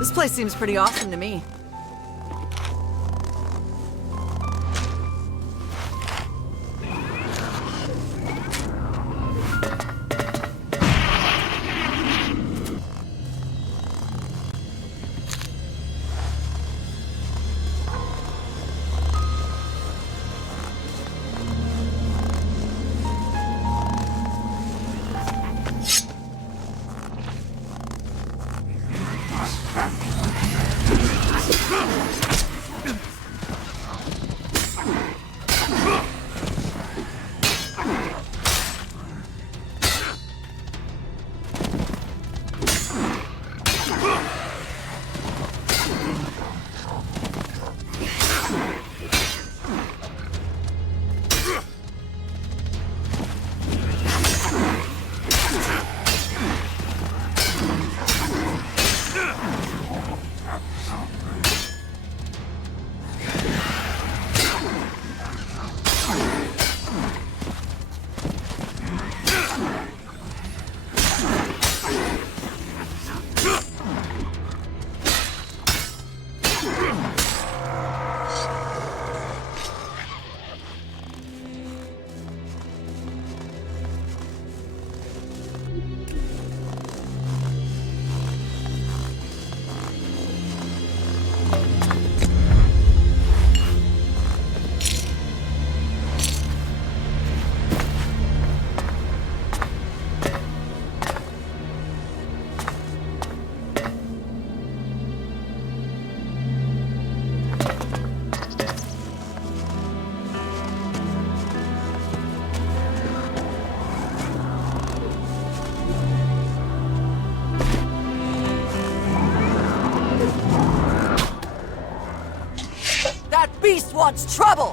This place seems pretty awesome to me. That beast wants trouble!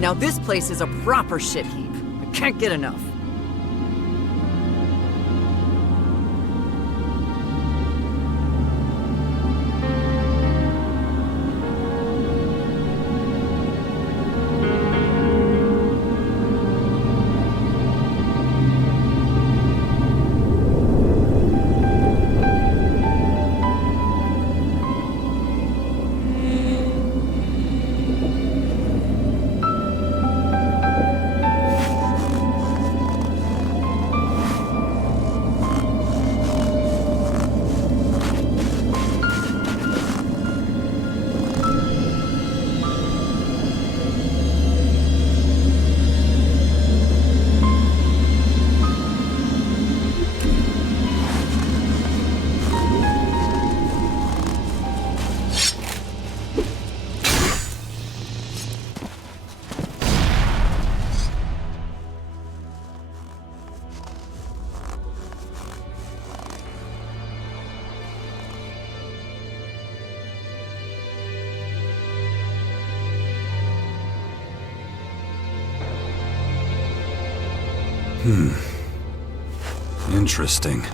Now this place is a proper shit heap. I can't get enough. Interesting.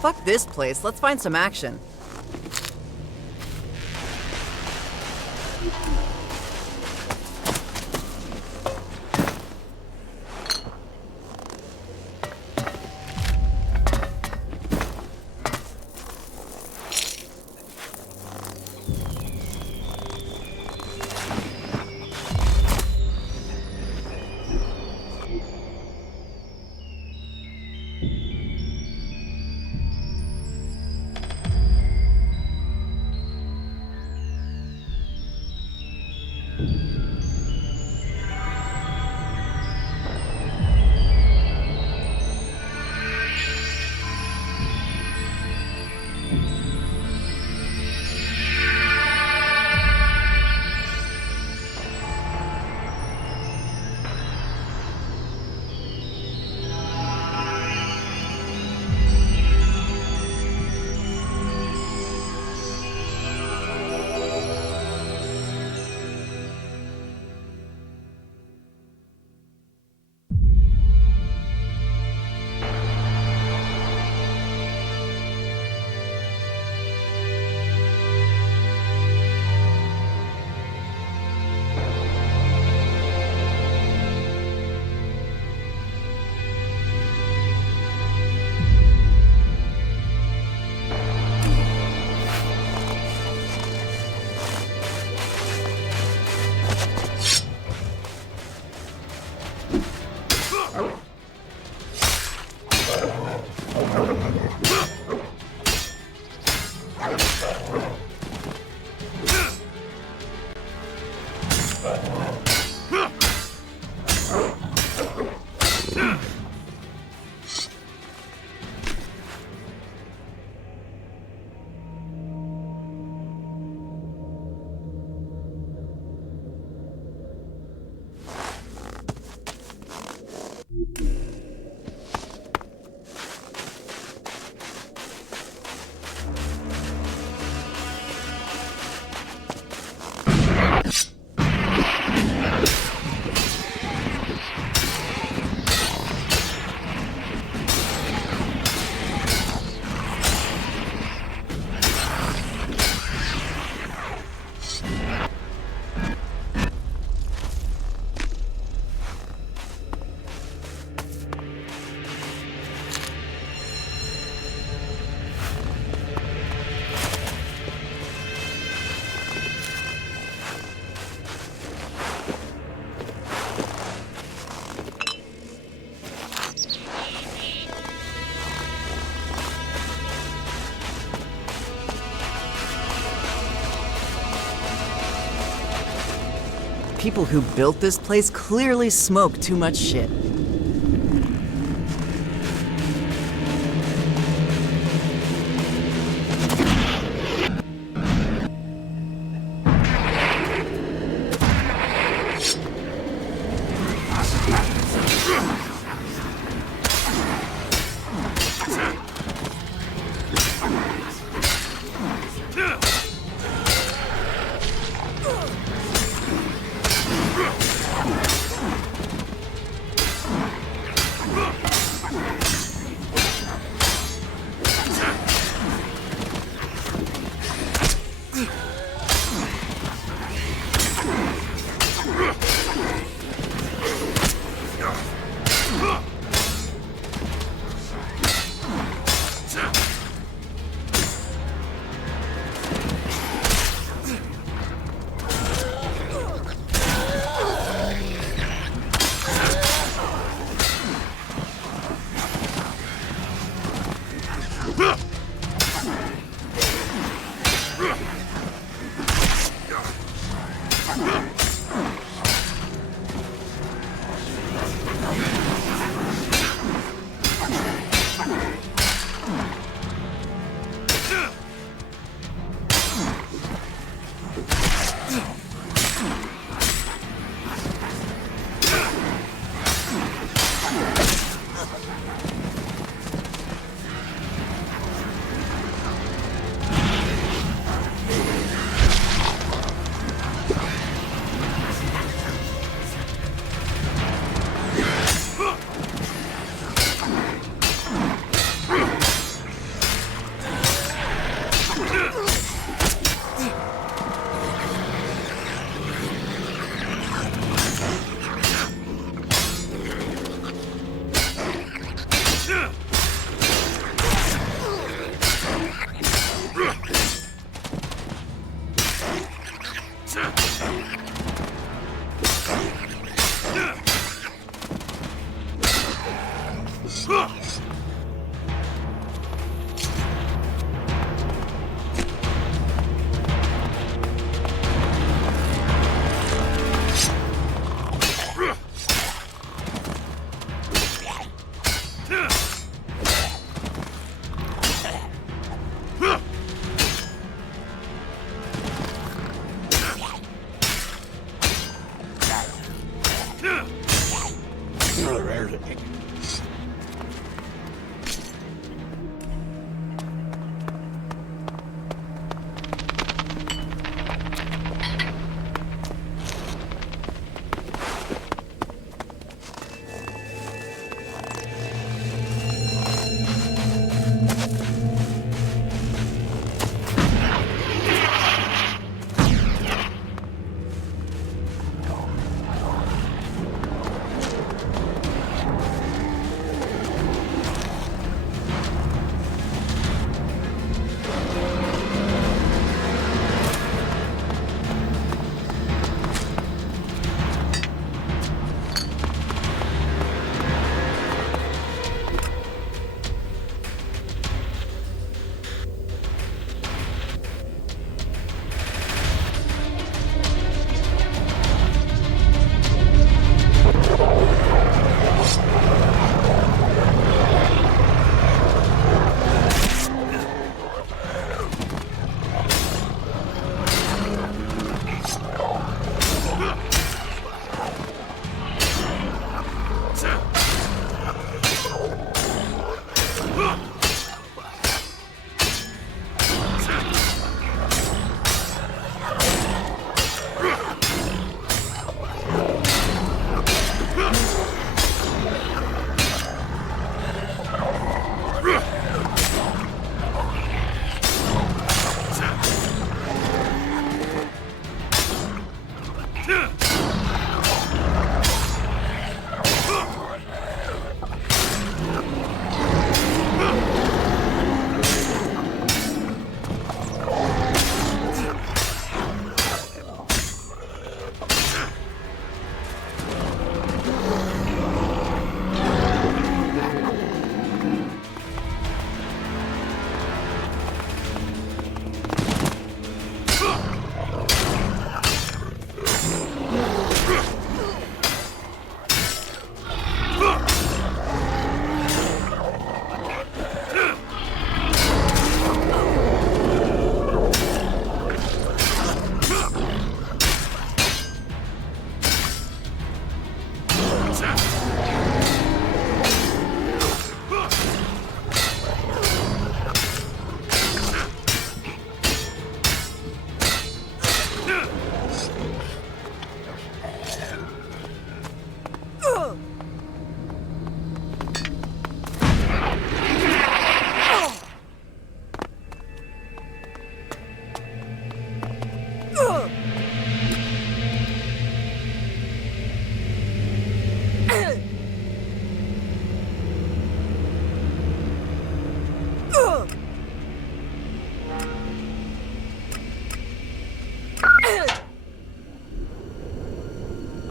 Fuck this place. Let's find some action. People who built this place clearly smoke too much shit.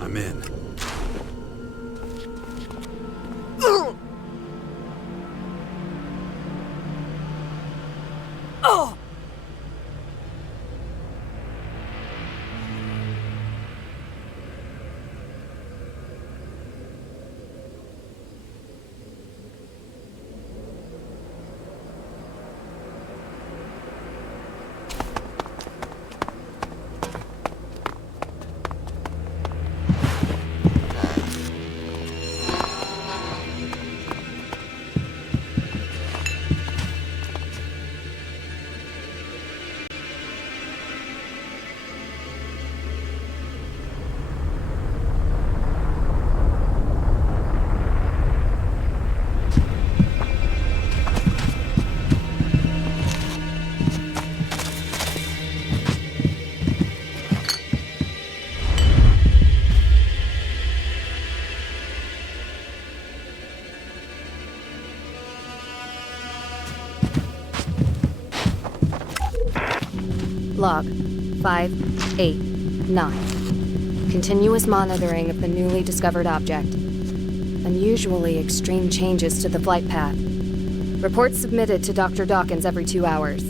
I'm in. Log 589. Continuous monitoring of the newly discovered object. Unusually extreme changes to the flight path. Reports submitted to Dr. Dawkins every 2 hours.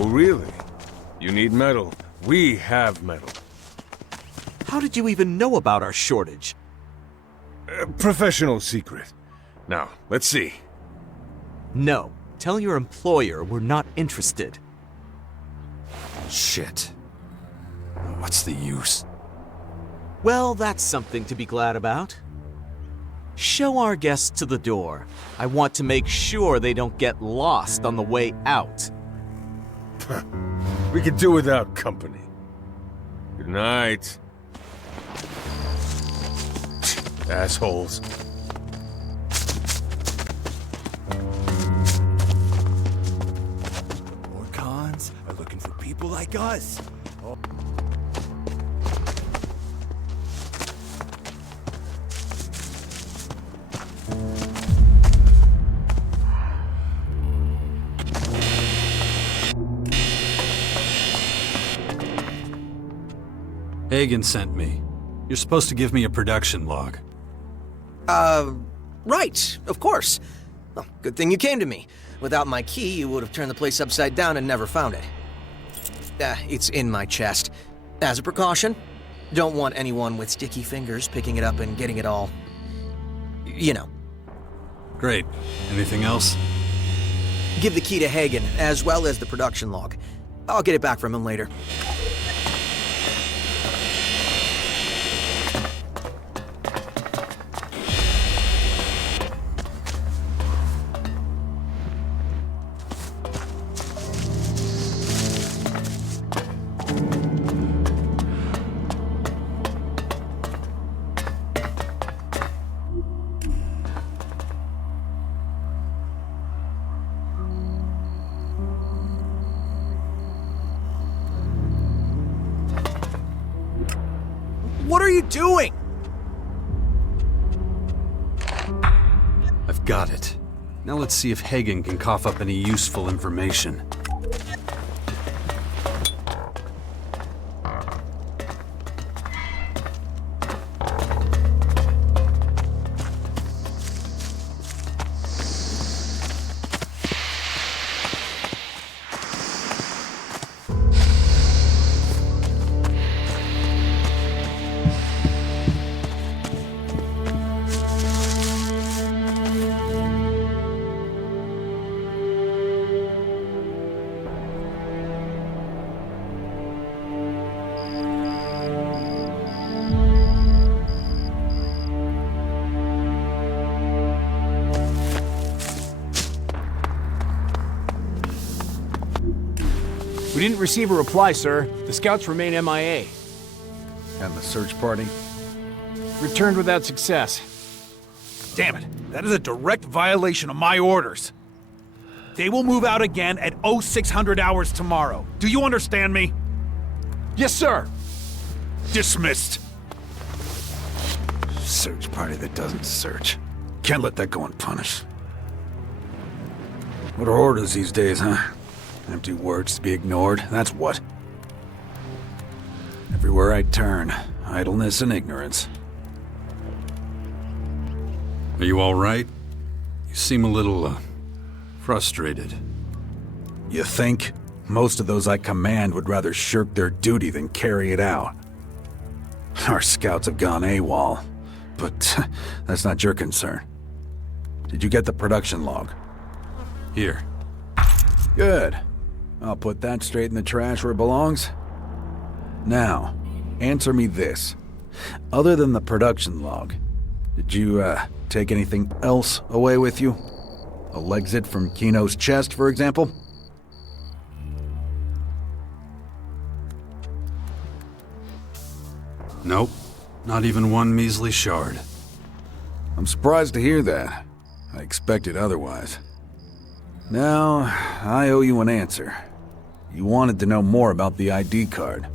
Oh, really? You need metal. We have metal. How did you even know about our shortage? Professional secret. Now, let's see. No. Tell your employer we're not interested. Shit. What's the use? Well, that's something to be glad about. Show our guests to the door. I want to make sure they don't get lost on the way out. We could do without company. Good night. Assholes. More cons are looking for people like us. Oh. Hagen sent me. You're supposed to give me a production log. Right, of course. Well, good thing you came to me. Without my key, you would have turned the place upside down and never found it. It's in my chest. As a precaution, don't want anyone with sticky fingers picking it up and getting it all... you know. Great. Anything else? Give the key to Hagen, as well as the production log. I'll get it back from him later. What are you doing? I've got it. Now let's see if Hagen can cough up any useful information. We didn't receive a reply, sir. The scouts remain MIA. And the search party? Returned without success. Damn it. That is a direct violation of my orders. They will move out again at 0600 hours tomorrow. Do you understand me? Yes, sir. Dismissed. Search party that doesn't search. Can't let that go unpunished. What are orders these days, huh? Empty words to be ignored, that's what. Everywhere I turn, idleness and ignorance. Are you all right? You seem a little, frustrated. You think? Most of those I command would rather shirk their duty than carry it out. Our scouts have gone AWOL, but that's not your concern. Did you get the production log? Here. Good. I'll put that straight in the trash where it belongs. Now, answer me this. Other than the production log, did you, take anything else away with you? A exit from Kino's chest, for example? Nope. Not even one measly shard. I'm surprised to hear that. I expected otherwise. Now, I owe you an answer. You wanted to know more about the ID card.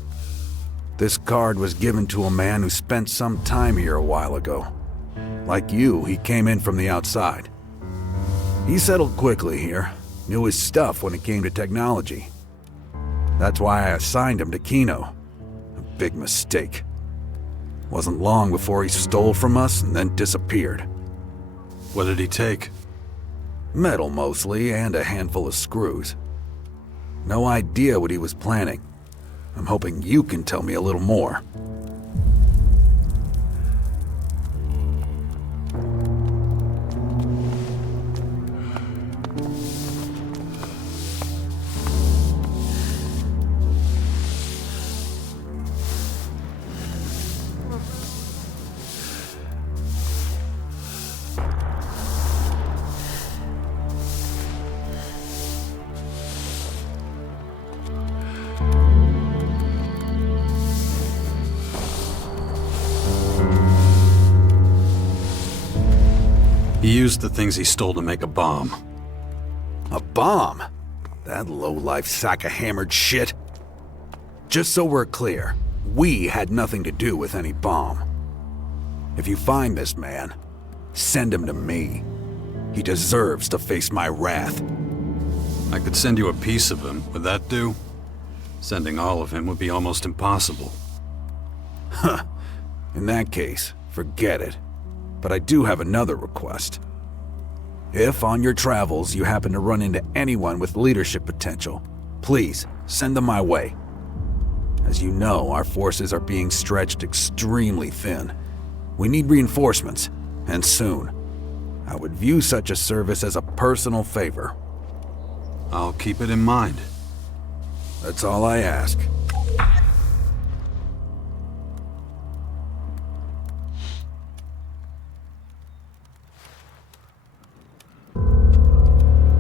This card was given to a man who spent some time here a while ago. Like you, he came in from the outside. He settled quickly here, knew his stuff when it came to technology. That's why I assigned him to Kino. A big mistake. Wasn't long before he stole from us and then disappeared. What did he take? Metal mostly, and a handful of screws. No idea what he was planning. I'm hoping you can tell me a little more. He used the things he stole to make a bomb. A bomb? That low-life sack of hammered shit. Just so we're clear, we had nothing to do with any bomb. If you find this man, send him to me. He deserves to face my wrath. I could send you a piece of him. Would that do? Sending all of him would be almost impossible. Huh. In that case, forget it. But I do have another request. If on your travels you happen to run into anyone with leadership potential, please send them my way. As you know, our forces are being stretched extremely thin. We need reinforcements, and soon. I would view such a service as a personal favor. I'll keep it in mind. That's all I ask.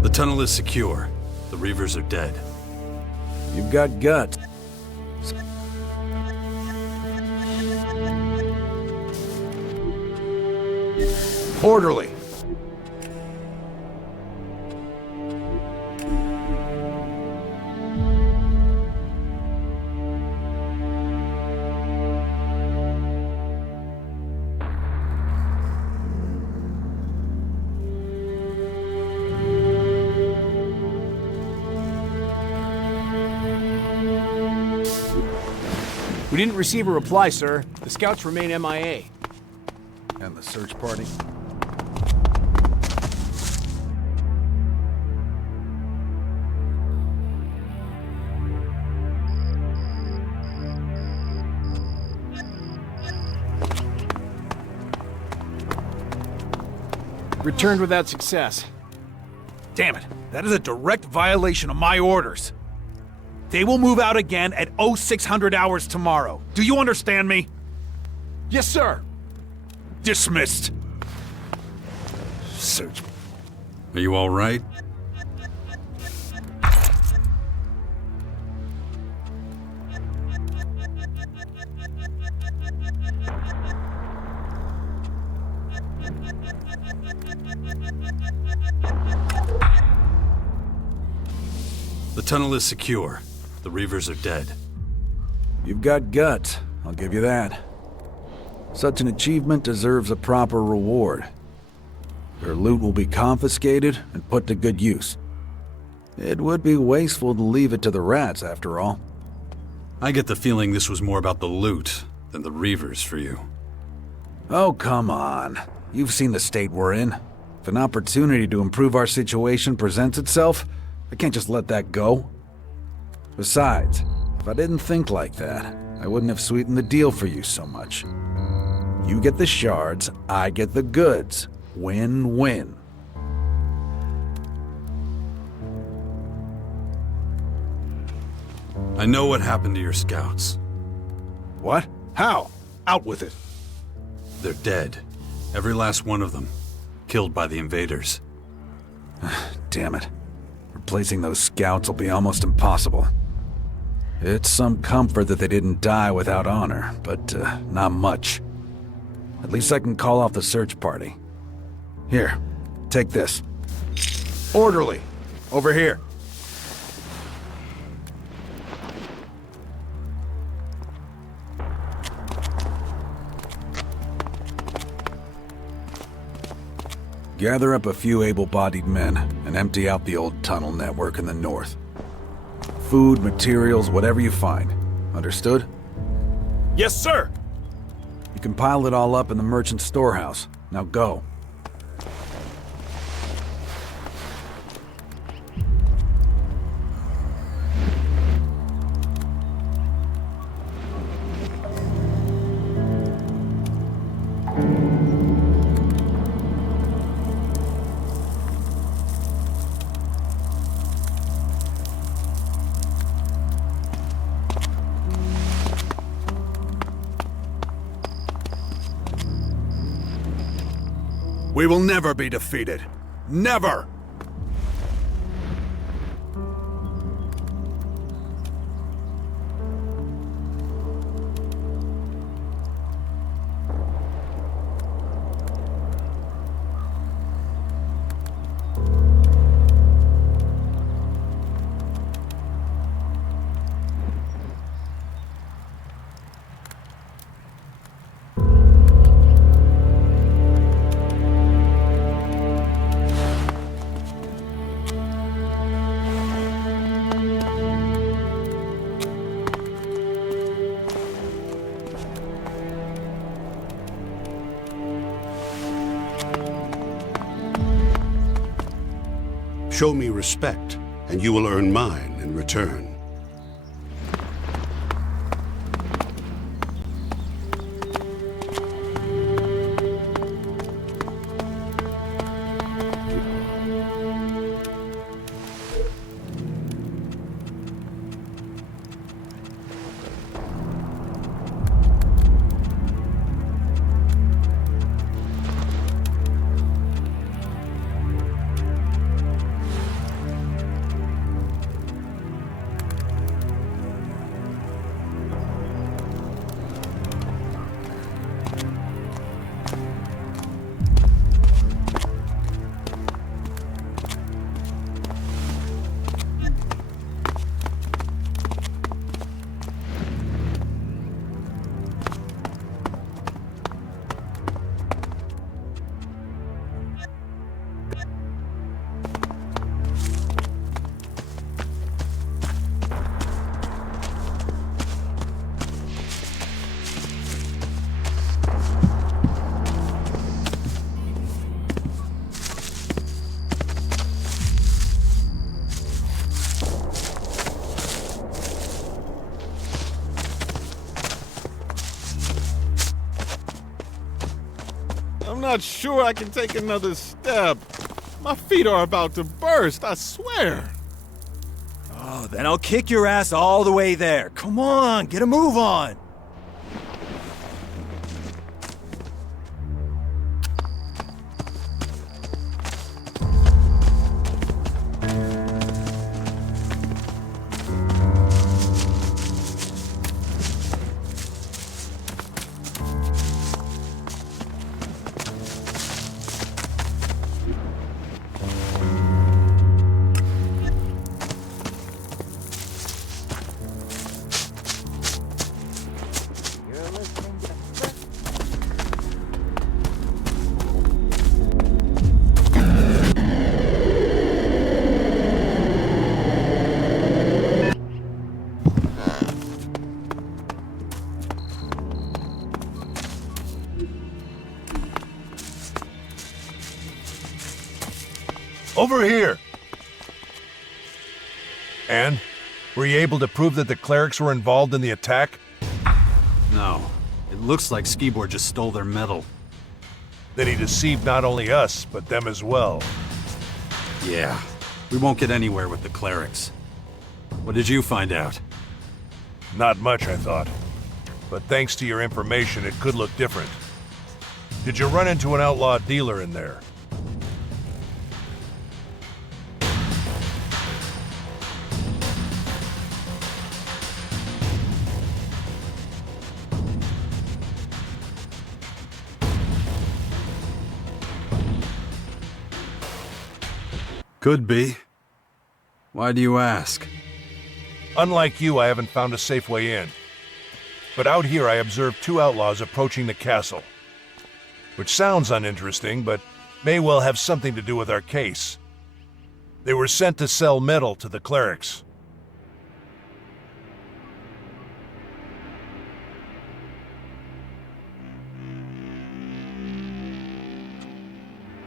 The tunnel is secure. The Reavers are dead. You've got guts. Orderly. We didn't receive a reply, sir. The scouts remain MIA. And the search party? Returned without success. Damn it. That is a direct violation of my orders. They will move out again at 0600 hours tomorrow. Do you understand me? Yes, sir. Dismissed. Search. Are you all right? The tunnel is secure. The Reavers are dead. You've got guts, I'll give you that. Such an achievement deserves a proper reward. Their loot will be confiscated and put to good use. It would be wasteful to leave it to the rats, after all. I get the feeling this was more about the loot than the Reavers for you. Oh, come on. You've seen the state we're in. If an opportunity to improve our situation presents itself, I can't just let that go. Besides, if I didn't think like that, I wouldn't have sweetened the deal for you so much. You get the shards, I get the goods. Win-win. I know what happened to your scouts. What? How? Out with it. They're dead. Every last one of them. Killed by the invaders. Damn it. Replacing those scouts will be almost impossible. It's some comfort that they didn't die without honor, but not much. At least I can call off the search party. Here, take this. Orderly, over here. Gather up a few able-bodied men and empty out the old tunnel network in the north. Food, materials, whatever you find. Understood? Yes, sir! You can pile it all up in the merchant storehouse. Now go. We will never be defeated. Never! Show me respect, and you will earn mine in return. I'm not sure I can take another step. My feet are about to burst, I swear. Oh, then I'll kick your ass all the way there. Come on, get a move on. Over here! And? Were you able to prove that the clerics were involved in the attack? No. It looks like Skibor just stole their metal. Then he deceived not only us, but them as well. Yeah. We won't get anywhere with the clerics. What did you find out? Not much, I thought. But thanks to your information, it could look different. Did you run into an outlaw dealer in there? Could be. Why do you ask? Unlike you, I haven't found a safe way in. But out here I observed two outlaws approaching the castle. Which sounds uninteresting, but may well have something to do with our case. They were sent to sell metal to the clerics.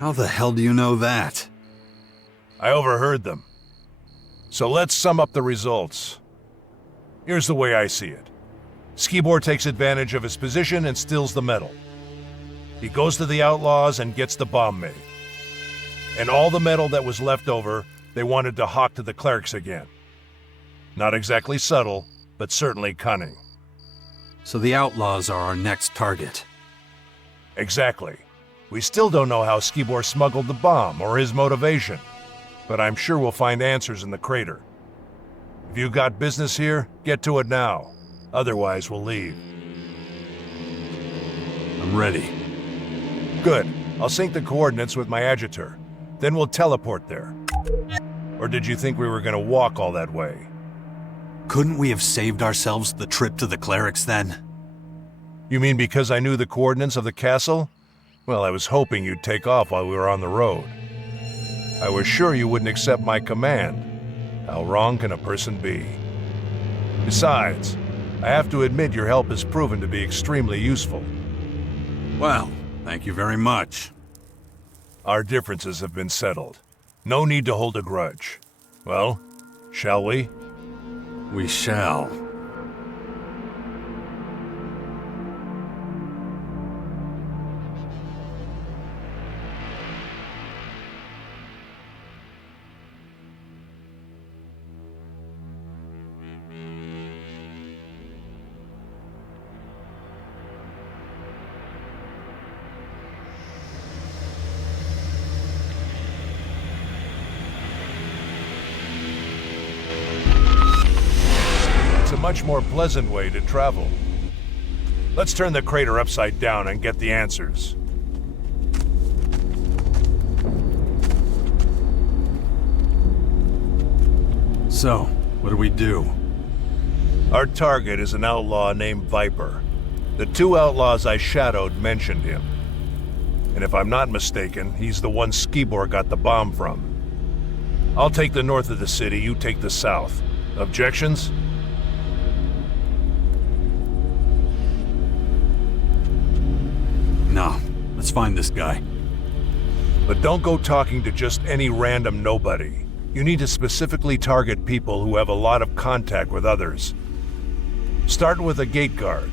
How the hell do you know that? I overheard them. So let's sum up the results. Here's the way I see it. Skibor takes advantage of his position and steals the metal. He goes to the outlaws and gets the bomb made. And all the metal that was left over, they wanted to hawk to the clerics again. Not exactly subtle, but certainly cunning. So the outlaws are our next target. Exactly. We still don't know how Skibor smuggled the bomb or his motivation, but I'm sure we'll find answers in the crater. If you got business here, get to it now. Otherwise, we'll leave. I'm ready. Good. I'll sync the coordinates with my adjutor. Then we'll teleport there. Or did you think we were gonna walk all that way? Couldn't we have saved ourselves the trip to the clerics then? You mean because I knew the coordinates of the castle? Well, I was hoping you'd take off while we were on the road. I was sure you wouldn't accept my command. How wrong can a person be? Besides, I have to admit your help has proven to be extremely useful. Well, thank you very much. Our differences have been settled. No need to hold a grudge. Well, shall we? We shall. It's a much more pleasant way to travel. Let's turn the crater upside down and get the answers. So, what do we do? Our target is an outlaw named Viper. The two outlaws I shadowed mentioned him. And if I'm not mistaken, he's the one Skibor got the bomb from. I'll take the north of the city, you take the south. Objections? No. Let's find this guy. But don't go talking to just any random nobody. You need to specifically target people who have a lot of contact with others. Start with a gate guard.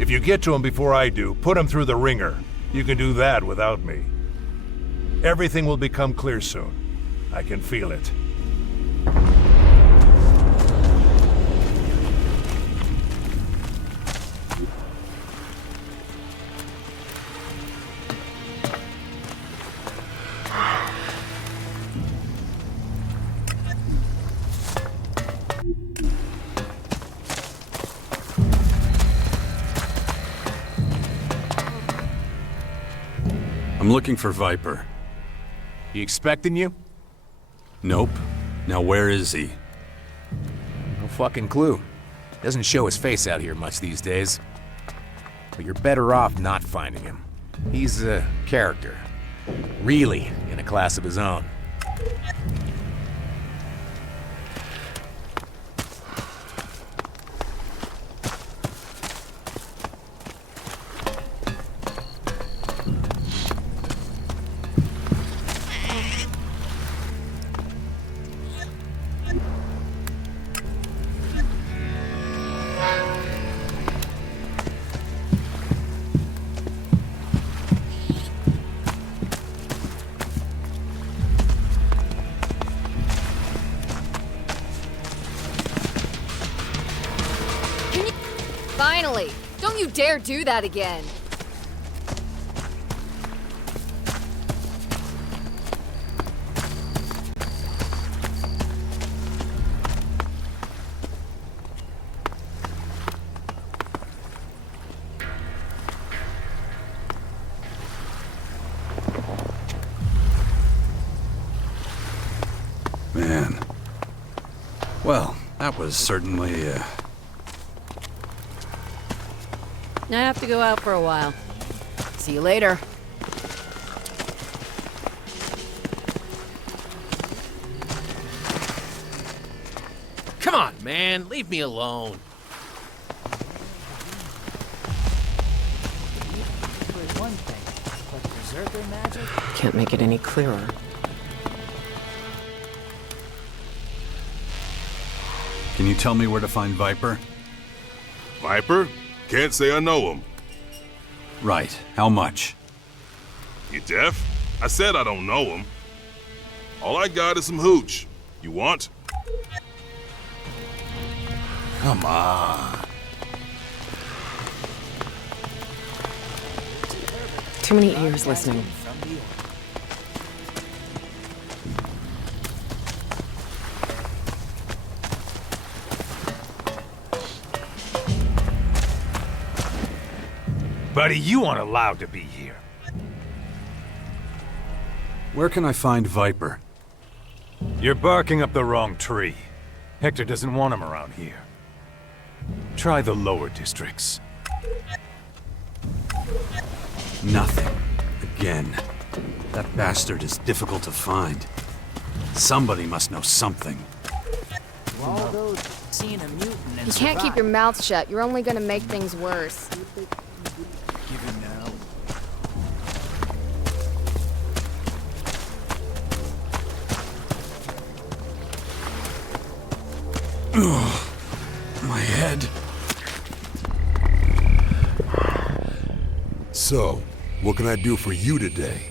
If you get to him before I do, put him through the ringer. You can do that without me. Everything will become clear soon. I can feel it. I'm looking for Viper. He expecting you? Nope. Now where is he? No fucking clue. Doesn't show his face out here much these days. But you're better off not finding him. He's a character. Really in a class of his own. Finally! Don't you dare do that again! Man. Well, that was certainly, I have to go out for a while. See you later. Come on, man. Leave me alone. One thing, but berserker magic? Can't make it any clearer. Can you tell me where to find Viper? Viper? Can't say I know him. Right. How much? You deaf? I said I don't know him. All I got is some hooch. You want? Come on. Too many ears listening. Buddy, you aren't allowed to be here. Where can I find Viper? You're barking up the wrong tree. Hector doesn't want him around here. Try the lower districts. Nothing. Again. That bastard is difficult to find. Somebody must know something. All those seeing a mutant and You can't keep your mouth shut. You're only gonna make things worse. My head. So, what can I do for you today?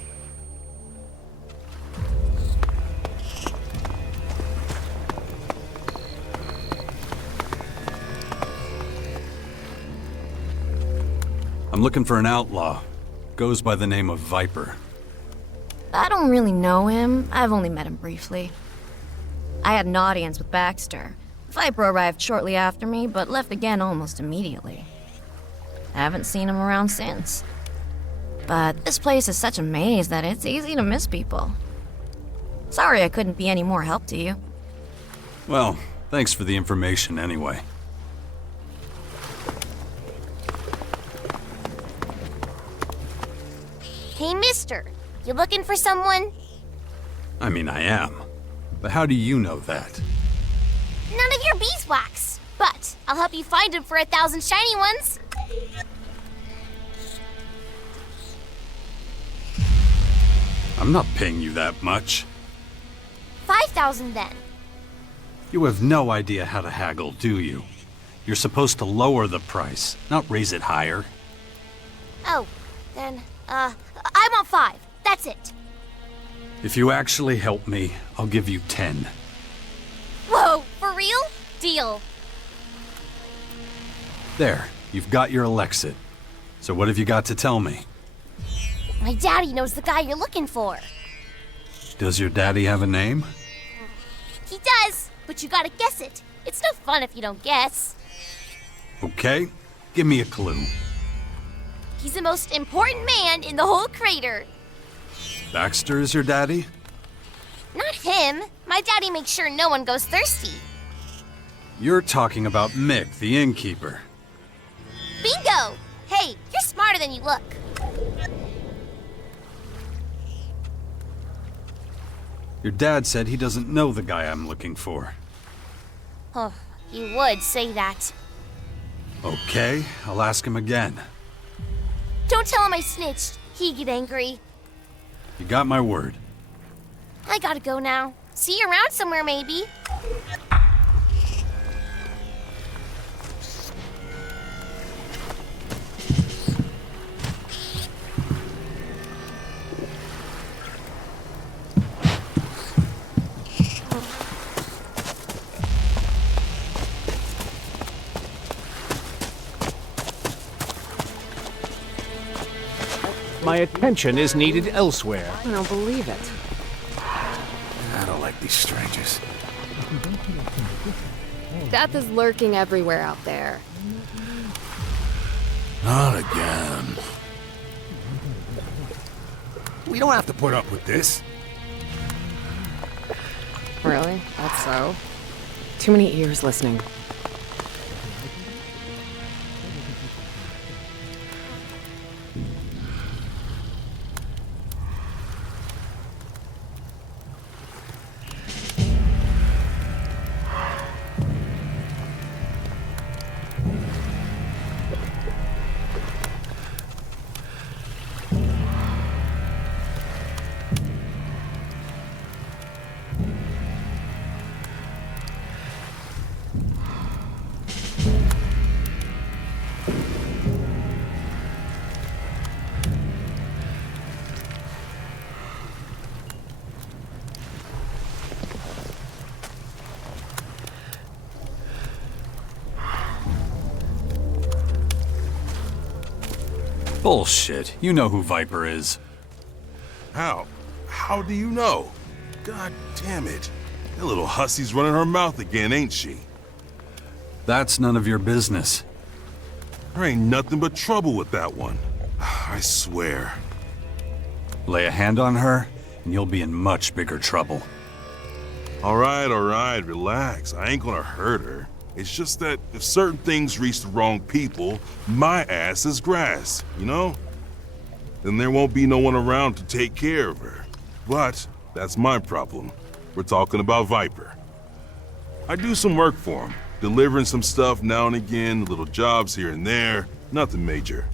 I'm looking for an outlaw. Goes by the name of Viper. I don't really know him. I've only met him briefly. I had an audience with Baxter. Viper arrived shortly after me, but left again almost immediately. I haven't seen him around since. But this place is such a maze that it's easy to miss people. Sorry I couldn't be any more help to you. Well, thanks for the information anyway. Hey, mister. You looking for someone? I mean, I am. But how do you know that? None of your beeswax. But I'll help you find him for 1,000 shiny ones. I'm not paying you that much. 5,000 then. You have no idea how to haggle, do you? You're supposed to lower the price, not raise it higher. Oh, then, I want 5. That's it. If you actually help me, I'll give you 10. Whoa, for real? Deal. There, you've got your Elexit. So what have you got to tell me? My daddy knows the guy you're looking for. Does your daddy have a name? He does, but you gotta guess it. It's no fun if you don't guess. Okay, give me a clue. He's the most important man in the whole crater. Baxter is your daddy? Not him. My daddy makes sure no one goes thirsty. You're talking about Mick, the innkeeper. Bingo! Hey, you're smarter than you look. Your dad said he doesn't know the guy I'm looking for. Oh, he would say that. Okay, I'll ask him again. Don't tell him I snitched. He'd get angry. You got my word. I gotta go now. See you around somewhere, maybe. My attention is needed elsewhere. I don't believe it. I don't like these strangers. Death is lurking everywhere out there. Not again. We don't have to put up with this. Really? That's so? Too many ears listening. Bullshit. You know who Viper is. How? How do you know? God damn it. That little hussy's running her mouth again, ain't she? That's none of your business. There ain't nothing but trouble with that one. I swear. Lay a hand on her, and you'll be in much bigger trouble. All right, relax. I ain't gonna hurt her. It's just that if certain things reach the wrong people, my ass is grass, you know? Then there won't be no one around to take care of her. But that's my problem. We're talking about Viper. I do some work for him, delivering some stuff now and again, little jobs here and there, nothing major.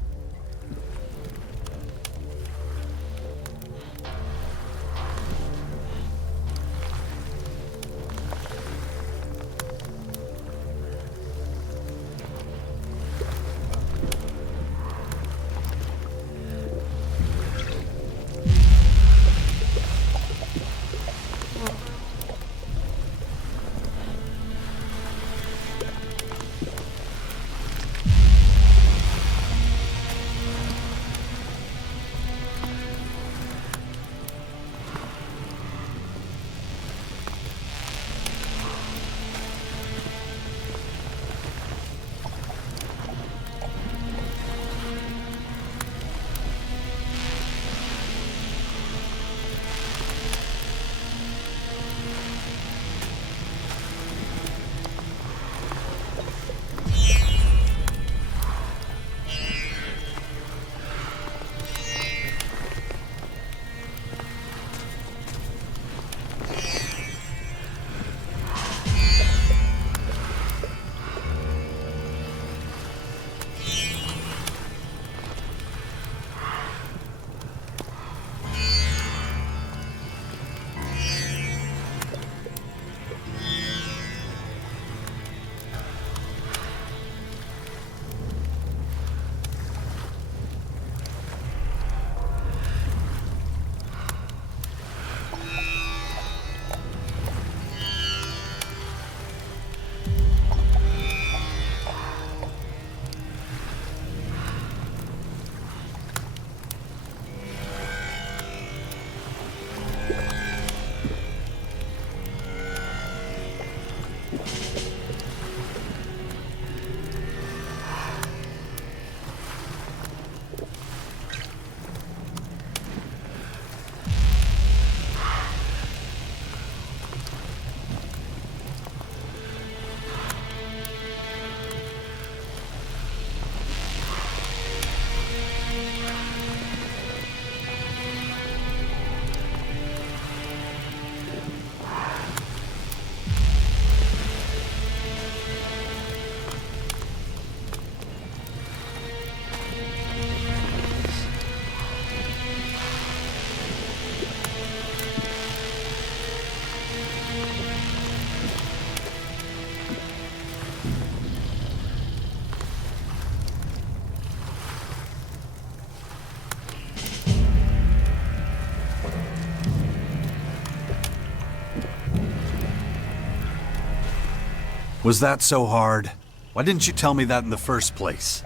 Was that so hard? Why didn't you tell me that in the first place?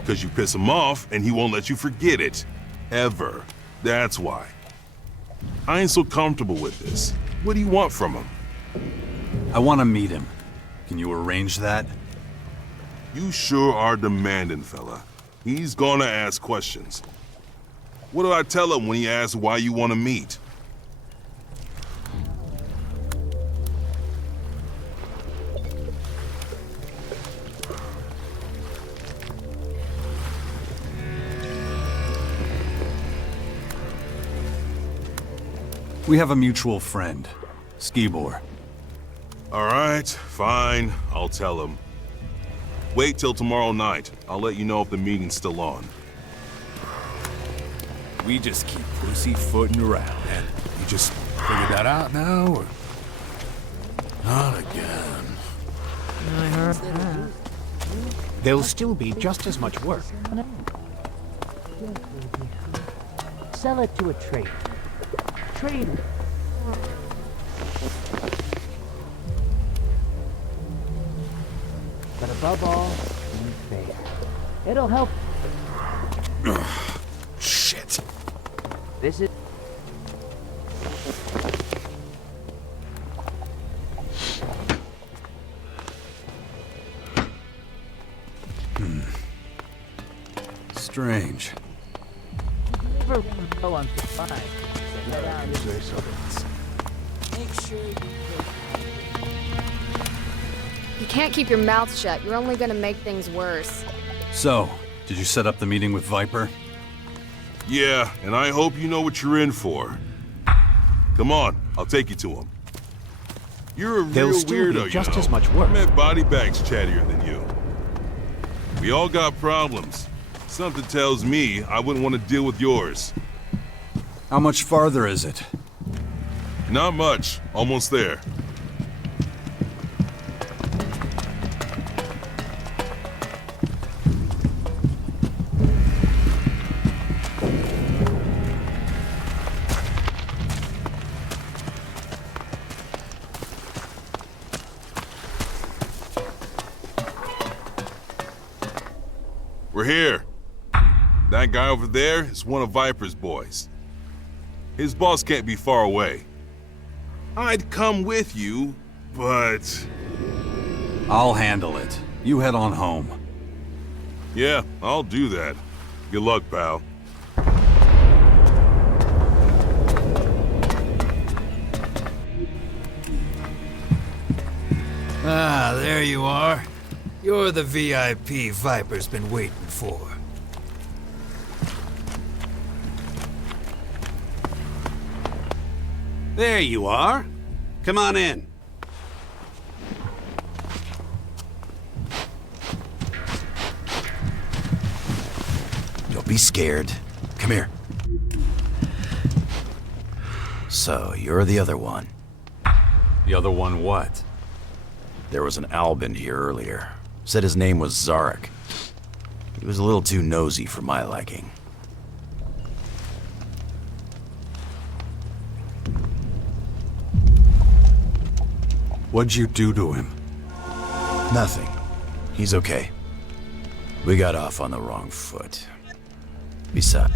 Because you piss him off and he won't let you forget it. Ever. That's why. I ain't so comfortable with this. What do you want from him? I want to meet him. Can you arrange that? You sure are demanding, fella. He's gonna ask questions. What do I tell him when he asks why you want to meet? We have a mutual friend, Skibor. All right, fine. I'll tell him. Wait till tomorrow night. I'll let you know if the meeting's still on. We just keep pussyfooting around, and you just figured that out now, or? Not again. I heard that. There'll still be just as much work. Sell it to a trader. Trade. But above all, be fair. It'll help. Shit. This is. Strange. Never go on supply. Make sure You can't keep your mouth shut. You're only gonna make things worse. So, did you set up the meeting with Viper? Yeah, and I hope you know what you're in for. Come on, I'll take you to him. You're a There'll real still be weirdo, just you know. as much work. I met body bags chattier than you. We all got problems. Something tells me I wouldn't want to deal with yours. How much farther is it? Not much. Almost there. We're here. That guy over there is one of Viper's boys. His boss can't be far away. I'd come with you, but... I'll handle it. You head on home. Yeah, I'll do that. Good luck, pal. Ah, there you are. You're the VIP Viper's been waiting for. There you are. Come on in. Don't be scared. Come here. So, you're the other one. The other one what? There was an Albin here earlier. Said his name was Zarek. He was a little too nosy for my liking. What'd you do to him? Nothing. He's okay. We got off on the wrong foot. Besides...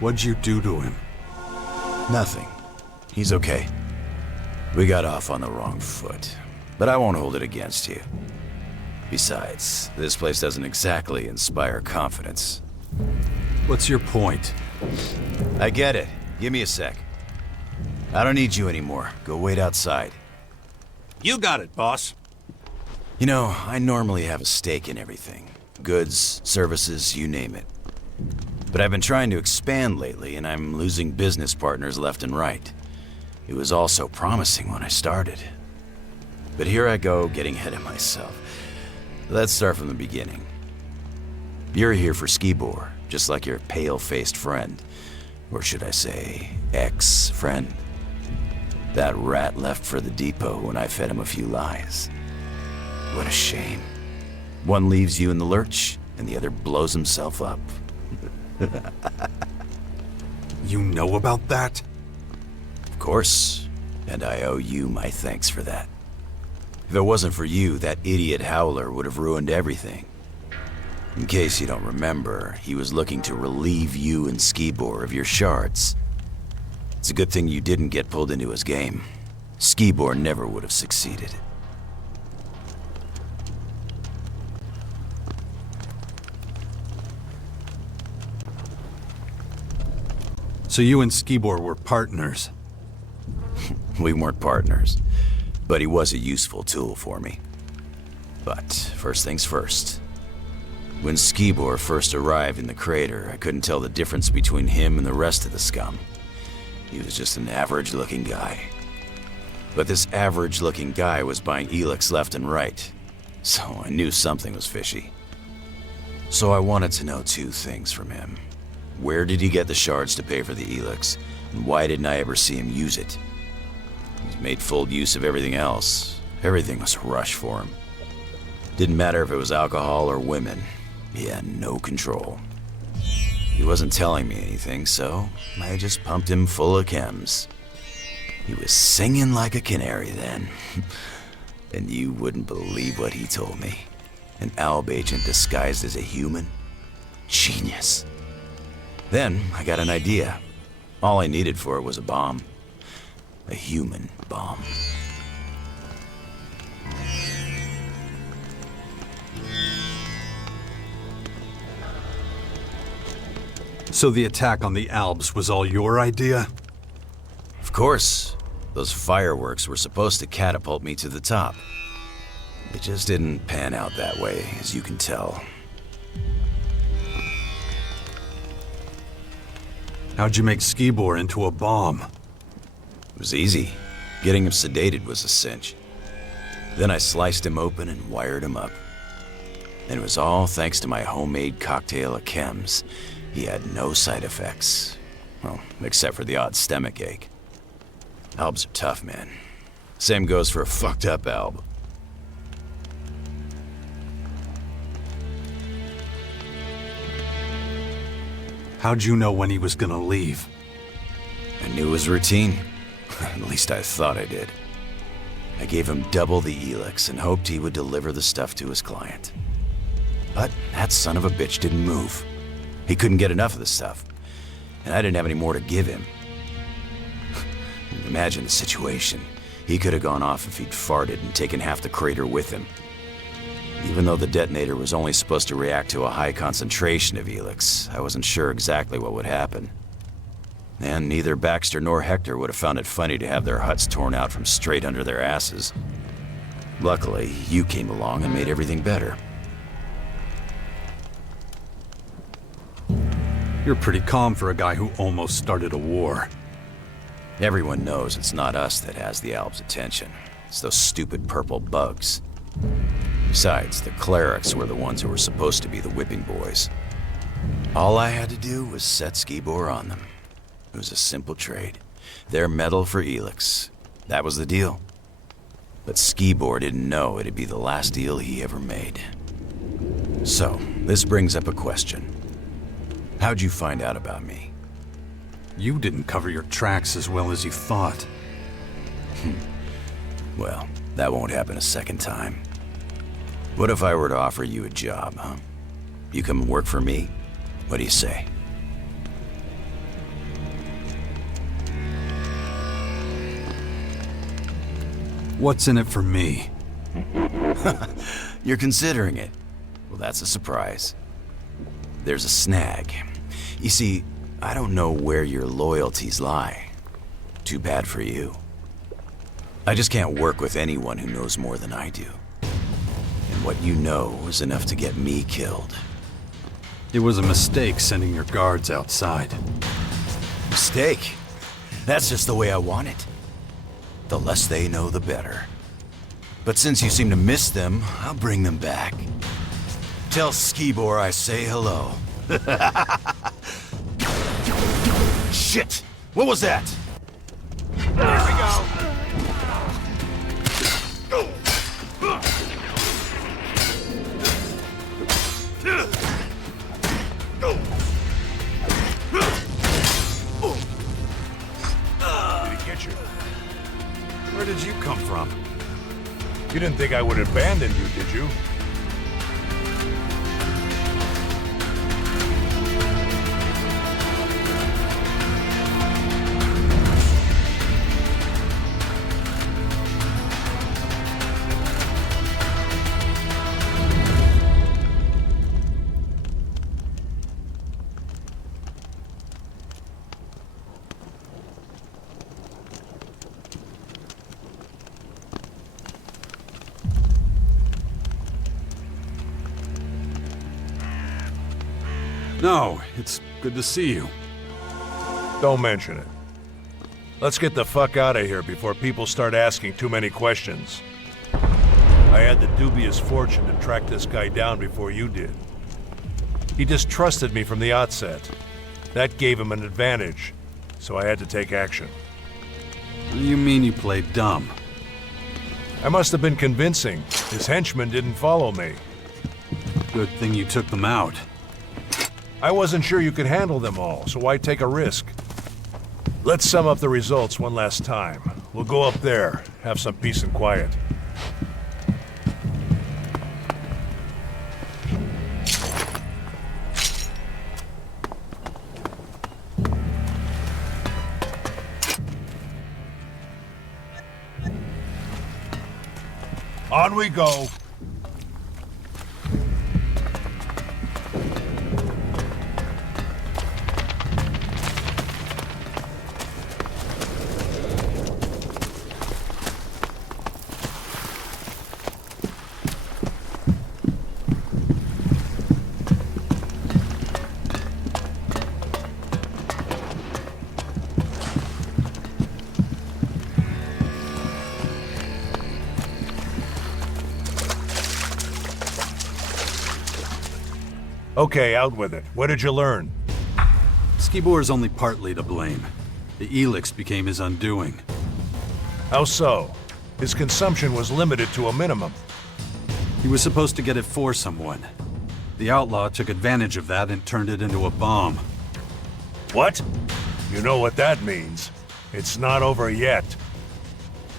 What'd you do to him? Nothing. He's okay. We got off on the wrong foot, but I won't hold it against you. Besides, this place doesn't exactly inspire confidence. What's your point? I get it. Give me a sec. I don't need you anymore. Go wait outside. You got it, boss. You know, I normally have a stake in everything. Goods, services, you name it. But I've been trying to expand lately, and I'm losing business partners left and right. It was all so promising when I started. But here I go, getting ahead of myself. Let's start from the beginning. You're here for Skibor, just like your pale-faced friend. Or should I say, ex-friend? That rat left for the depot when I fed him a few lies. What a shame. One leaves you in the lurch, and the other blows himself up. You know about that? Of course, and I owe you my thanks for that. If it wasn't for you, that idiot Howler would have ruined everything. In case you don't remember, he was looking to relieve you and Skibor of your shards. It's a good thing you didn't get pulled into his game. Skibor never would have succeeded. So you and Skibor were partners? We weren't partners, but he was a useful tool for me. But first things first. When Skibor first arrived in the crater, I couldn't tell the difference between him and the rest of the scum. He was just an average-looking guy. But this average-looking guy was buying Elex left and right, so I knew something was fishy. So I wanted to know two things from him. Where did he get the shards to pay for the Elex, and why didn't I ever see him use it? He's made full use of everything else. Everything was a rush for him. Didn't matter if it was alcohol or women. He had no control. He wasn't telling me anything, so I just pumped him full of chems. He was singing like a canary then. And you wouldn't believe what he told me. An Alb agent disguised as a human? Genius. Then I got an idea. All I needed for it was a bomb. A human bomb. So the attack on the Albs was all your idea? Of course. Those fireworks were supposed to catapult me to the top. It just didn't pan out that way, as you can tell. How'd you make Skibor into a bomb? It was easy. Getting him sedated was a cinch. Then I sliced him open and wired him up. And it was all thanks to my homemade cocktail of chems. He had no side effects. Well, except for the odd stomach ache. Albs are tough, man. Same goes for a fucked up Alb. How'd you know when he was gonna leave? I knew his routine. At least I thought I did. I gave him double the Elex and hoped he would deliver the stuff to his client. But that son of a bitch didn't move. He couldn't get enough of the stuff, and I didn't have any more to give him. Imagine the situation. He could have gone off if he'd farted and taken half the crater with him. Even though the detonator was only supposed to react to a high concentration of Elex, I wasn't sure exactly what would happen. And neither Baxter nor Hector would have found it funny to have their huts torn out from straight under their asses. Luckily, you came along and made everything better. You're pretty calm for a guy who almost started a war. Everyone knows it's not us that has the Alb's attention. It's those stupid purple bugs. Besides, the clerics were the ones who were supposed to be the whipping boys. All I had to do was set Skibor on them. It was a simple trade. Their metal for Elex. That was the deal. But Skibor didn't know it'd be the last deal he ever made. So, this brings up a question. How'd you find out about me? You didn't cover your tracks as well as you thought. Well, that won't happen a second time. What if I were to offer you a job, huh? You come and work for me? What do you say? What's in it for me? You're considering it. Well, that's a surprise. There's a snag. You see, I don't know where your loyalties lie. Too bad for you. I just can't work with anyone who knows more than I do. And what you know is enough to get me killed. It was a mistake sending your guards outside. Mistake? That's just the way I want it. The less they know, the better. But since you seem to miss them, I'll bring them back. Tell Skibor I say hello. Shit! What was that? Here we go. Did he get you? Where did you come from? You didn't think I would abandon you, did you? No, it's good to see you. Don't mention it. Let's get the fuck out of here before people start asking too many questions. I had the dubious fortune to track this guy down before you did. He distrusted me from the outset. That gave him an advantage, so I had to take action. You mean you played dumb? I must have been convincing. His henchmen didn't follow me. Good thing you took them out. I wasn't sure you could handle them all, so why take a risk? Let's sum up the results one last time. We'll go up there, have some peace and quiet. On we go. Okay, out with it. What did you learn? Skibor is only partly to blame. The Elex became his undoing. How so? His consumption was limited to a minimum. He was supposed to get it for someone. The outlaw took advantage of that and turned it into a bomb. What? You know what that means. It's not over yet.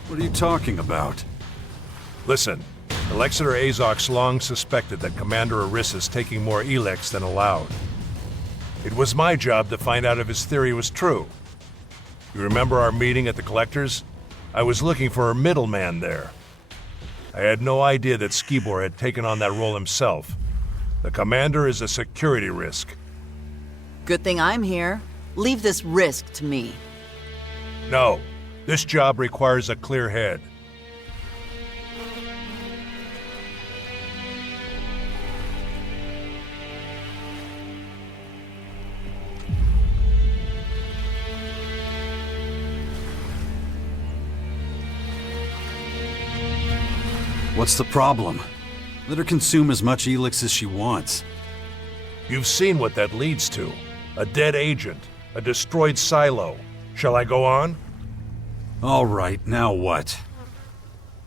What are you talking about? Listen, Alexander Azok's long suspected that Commander Aris is taking more Elex than allowed. It was my job to find out if his theory was true. You remember our meeting at the Collectors? I was looking for a middleman there. I had no idea that Skibor had taken on that role himself. The Commander is a security risk. Good thing I'm here. Leave this risk to me. No, this job requires a clear head. What's the problem? Let her consume as much Elex as she wants. You've seen what that leads to. A dead agent, a destroyed silo. Shall I go on? All right, now what?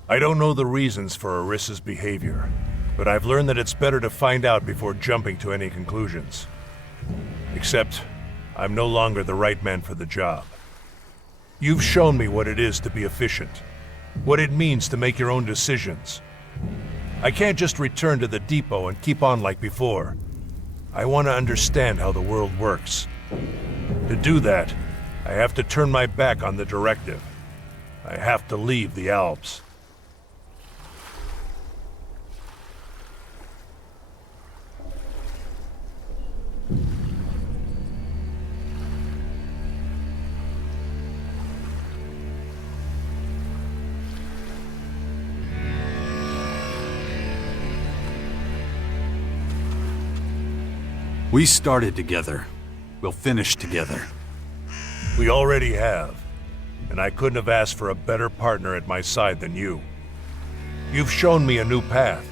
I don't know the reasons for Aris's behavior, but I've learned that it's better to find out before jumping to any conclusions. Except, I'm no longer the right man for the job. You've shown me what it is to be efficient, what it means to make your own decisions. I can't just return to the depot and keep on like before. I want to understand how the world works. To do that, I have to turn my back on the directive. I have to leave the Alps. We started together. We'll finish together. We already have. And I couldn't have asked for a better partner at my side than you. You've shown me a new path.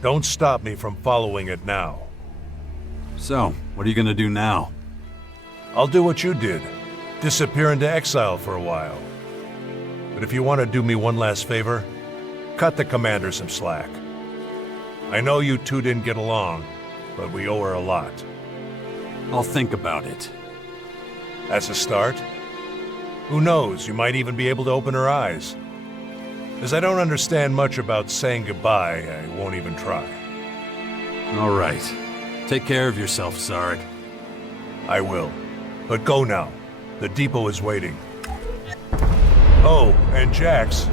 Don't stop me from following it now. So, what are you gonna do now? I'll do what you did. Disappear into exile for a while. But if you want to do me one last favor, cut the commander some slack. I know you two didn't get along, but we owe her a lot. I'll think about it. That's a start. Who knows, you might even be able to open her eyes. As I don't understand much about saying goodbye, I won't even try. All right. Take care of yourself, Sarek. I will. But go now. The depot is waiting. Oh, and Jax.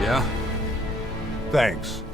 Yeah? Thanks.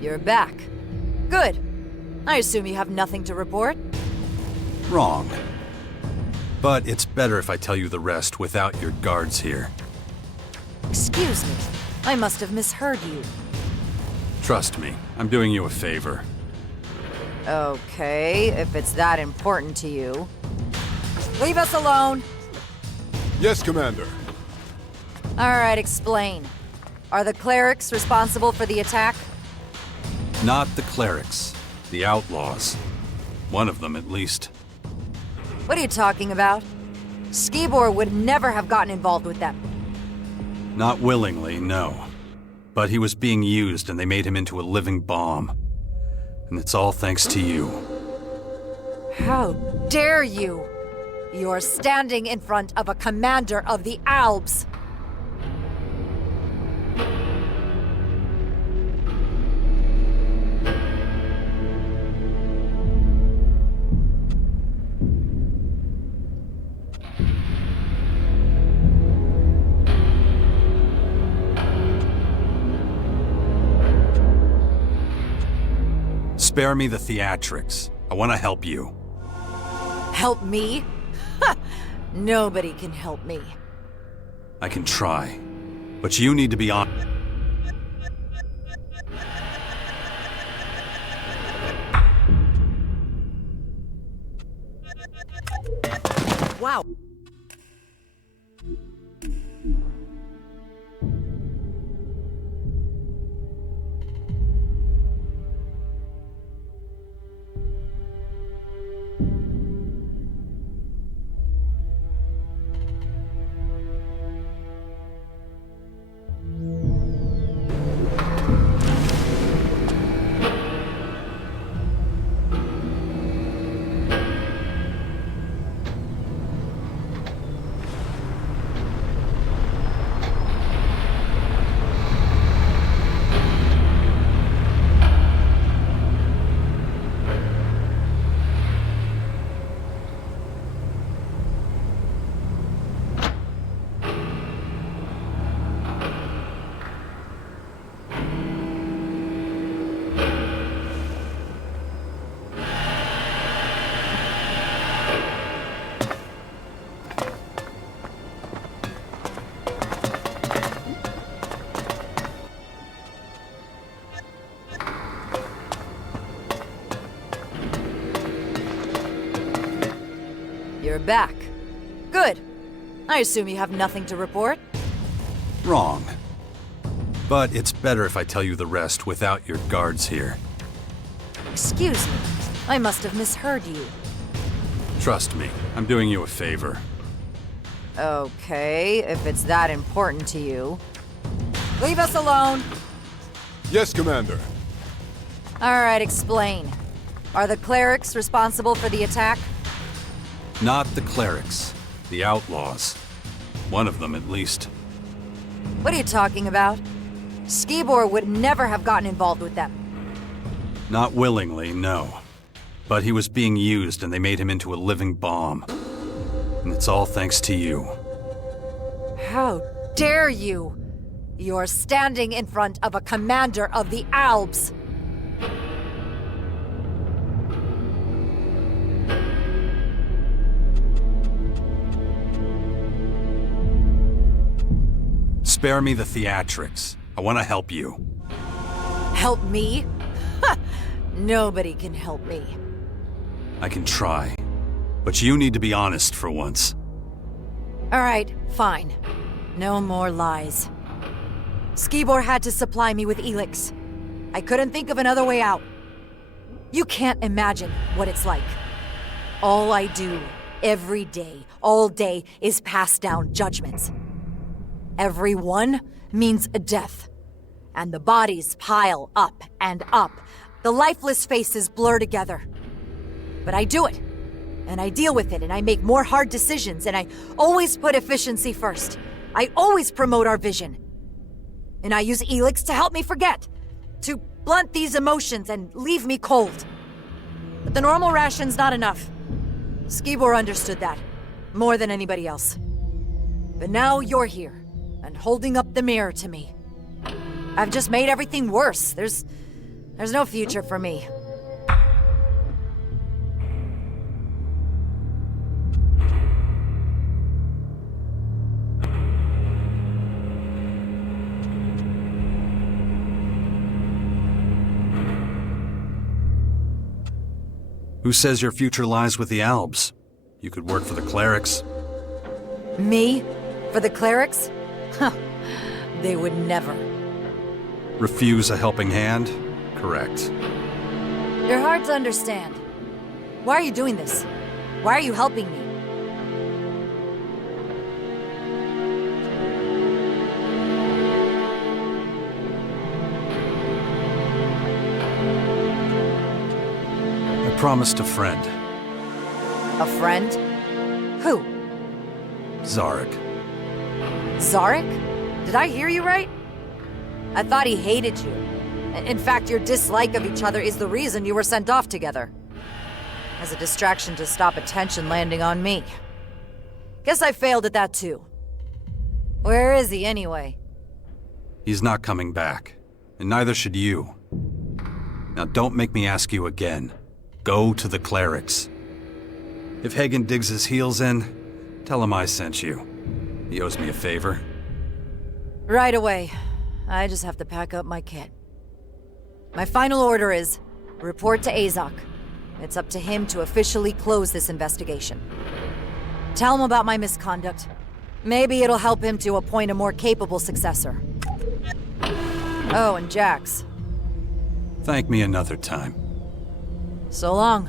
You're back. Good. I assume you have nothing to report? Wrong. But it's better if I tell you the rest without your guards here. Excuse me. I must have misheard you. Trust me, I'm doing you a favor. Okay, if it's that important to you. Leave us alone! Yes, Commander. Alright, explain. Are the clerics responsible for the attack? Not the clerics. The outlaws. One of them, at least. What are you talking about? Skibor would never have gotten involved with them. Not willingly, no. But he was being used and they made him into a living bomb. And it's all thanks to you. How dare you! You're standing in front of a commander of the Alps! Spare me the theatrics. I want to help you. Help me? Ha! Nobody can help me. I can try. But you need to be on. Wow. You're back. Good. I assume you have nothing to report? Wrong. But it's better if I tell you the rest without your guards here. Excuse me. I must have misheard you. Trust me, I'm doing you a favor. Okay, if it's that important to you. Leave us alone! Yes, Commander. Alright, explain. Are the clerics responsible for the attack? Not the clerics. The outlaws. One of them, at least. What are you talking about? Skibor would never have gotten involved with them. Not willingly, no. But he was being used and they made him into a living bomb. And it's all thanks to you. How dare you! You're standing in front of a commander of the Alps! Spare me the theatrics. I want to help you. Help me? Ha! Nobody can help me. I can try. But you need to be honest for once. Alright, fine. No more lies. Skibor had to supply me with Elex. I couldn't think of another way out. You can't imagine what it's like. All I do, every day, all day, is pass down judgments. Every one means a death. And the bodies pile up and up. The lifeless faces blur together. But I do it. And I deal with it, and I make more hard decisions, and I always put efficiency first. I always promote our vision. And I use Elex to help me forget. To blunt these emotions and leave me cold. But the normal ration's not enough. Skibor understood that. More than anybody else. But now you're here, and holding up the mirror to me. I've just made everything worse. There's no future for me. Who says your future lies with the Albs? You could work for the clerics. Me? For the clerics? Huh. They would never. Refuse a helping hand? Correct. You're hard to understand. Why are you doing this? Why are you helping me? I promised a friend. A friend? Who? Zarek. Zarek? Did I hear you right? I thought he hated you. In fact, your dislike of each other is the reason you were sent off together. As a distraction to stop attention landing on me. Guess I failed at that too. Where is he anyway? He's not coming back, and neither should you. Now don't make me ask you again. Go to the clerics. If Hagen digs his heels in, tell him I sent you. He owes me a favor. Right away. I just have to pack up my kit. My final order is, report to Azok. It's up to him to officially close this investigation. Tell him about my misconduct. Maybe it'll help him to appoint a more capable successor. Oh, and Jax. Thank me another time. So long.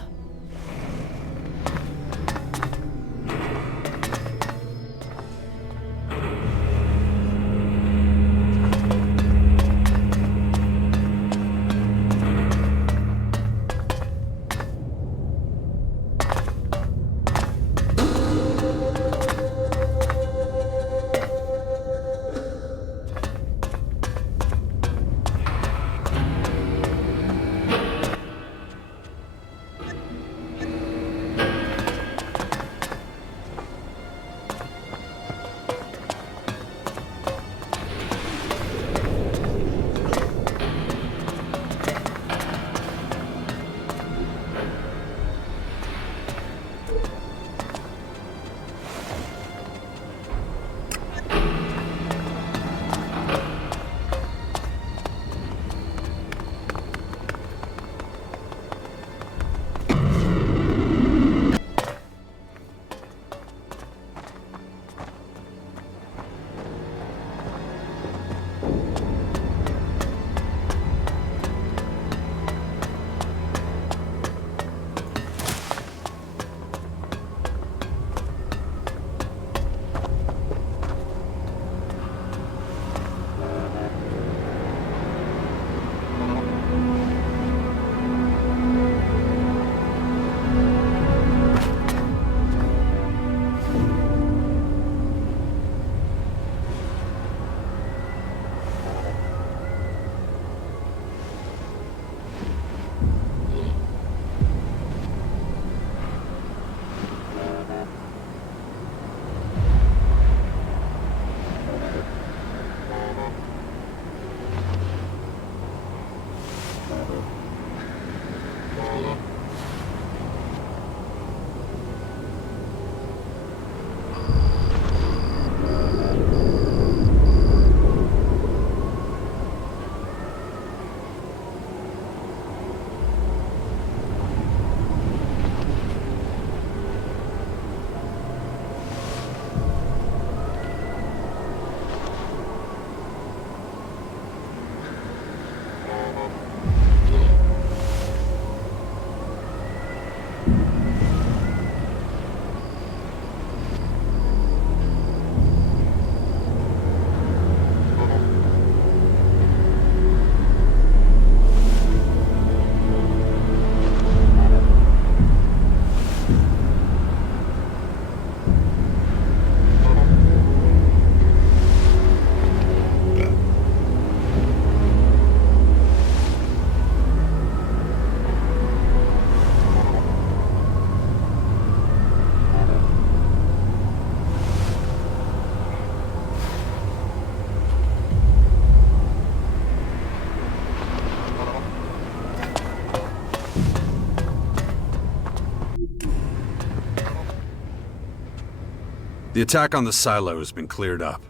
The attack on the silo has been cleared up.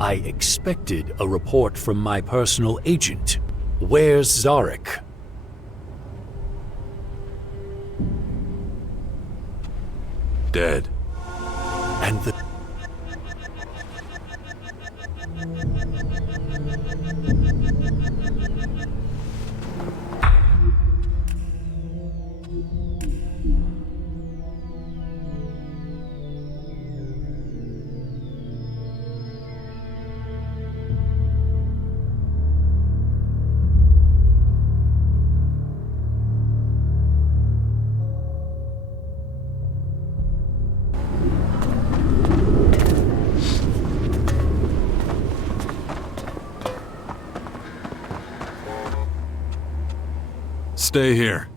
I expected a report from my personal agent. Where's Zarek? Dead. And the... Stay here.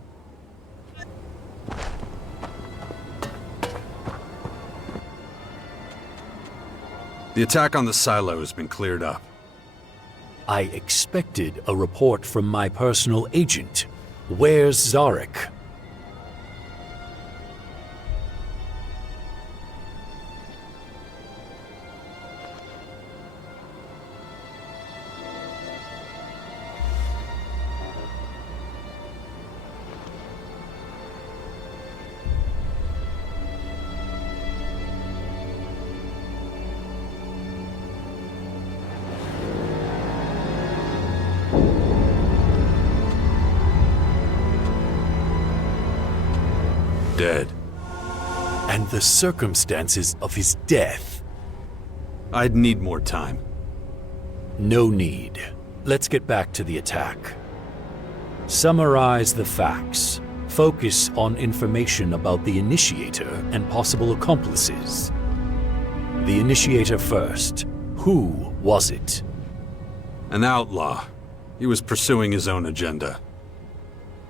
The attack on the silo has been cleared up. I expected a report from my personal agent. Where's Zarek? Dead. And the circumstances of his death. I'd need more time. No need. Let's get back to the attack. Summarize the facts. Focus on information about the initiator and possible accomplices. The initiator first. Who was it? An outlaw. He was pursuing his own agenda.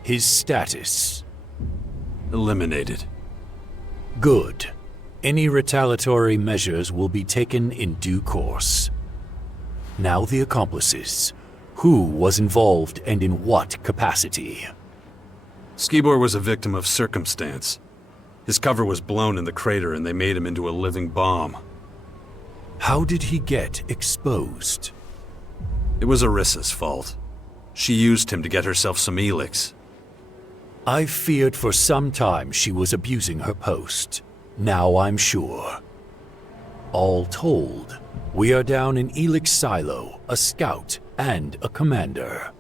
His status? Eliminated. Good. Any retaliatory measures will be taken in due course. Now the accomplices. Who was involved and in what capacity? Skibor was a victim of circumstance. His cover was blown in the crater and they made him into a living bomb. How did he get exposed? It was Arissa's fault. She used him to get herself some Elex. I feared for some time she was abusing her post. Now I'm sure. All told, we are down in Elex Silo, a scout and a commander.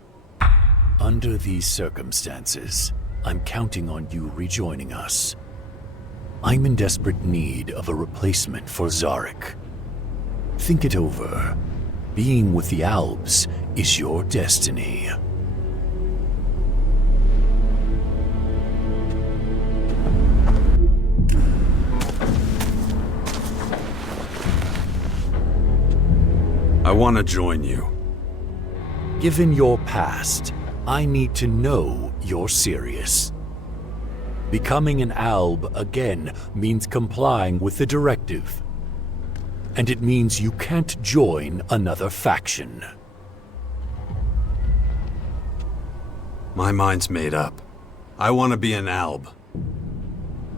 Under these circumstances, I'm counting on you rejoining us. I'm in desperate need of a replacement for Zarek. Think it over. Being with the Albs is your destiny. I want to join you. Given your past, I need to know you're serious. Becoming an Alb again means complying with the directive. And it means you can't join another faction. My mind's made up. I want to be an Alb.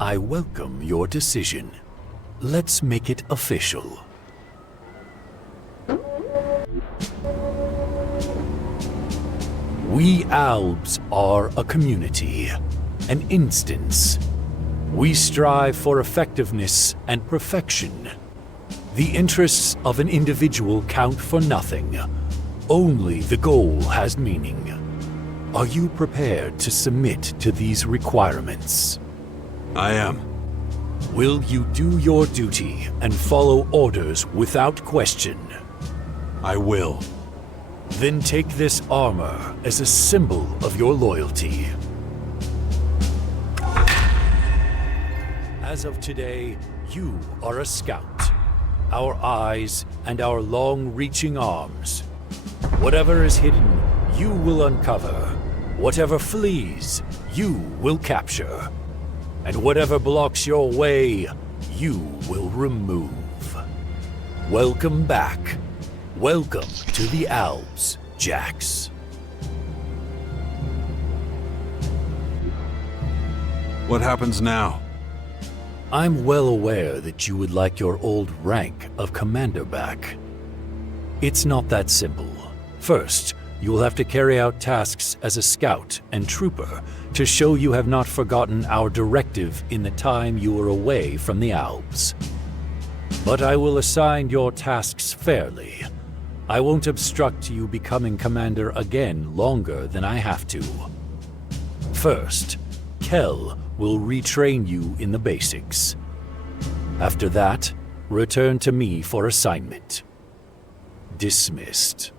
I welcome your decision. Let's make it official. We Albs are a community, an instance. We strive for effectiveness and perfection. The interests of an individual count for nothing. Only the goal has meaning. Are you prepared to submit to these requirements? I am. Will you do your duty and follow orders without question? I will. Then take this armor as a symbol of your loyalty. As of today, you are a scout. Our eyes and our long-reaching arms. Whatever is hidden, you will uncover. Whatever flees, you will capture. And whatever blocks your way, you will remove. Welcome back. Welcome to the Albs, Jax. What happens now? I'm well aware that you would like your old rank of commander back. It's not that simple. First, you will have to carry out tasks as a scout and trooper to show you have not forgotten our directive in the time you were away from the Alps. But I will assign your tasks fairly. I won't obstruct you becoming commander again longer than I have to. First, Kel will retrain you in the basics. After that, return to me for assignment. Dismissed.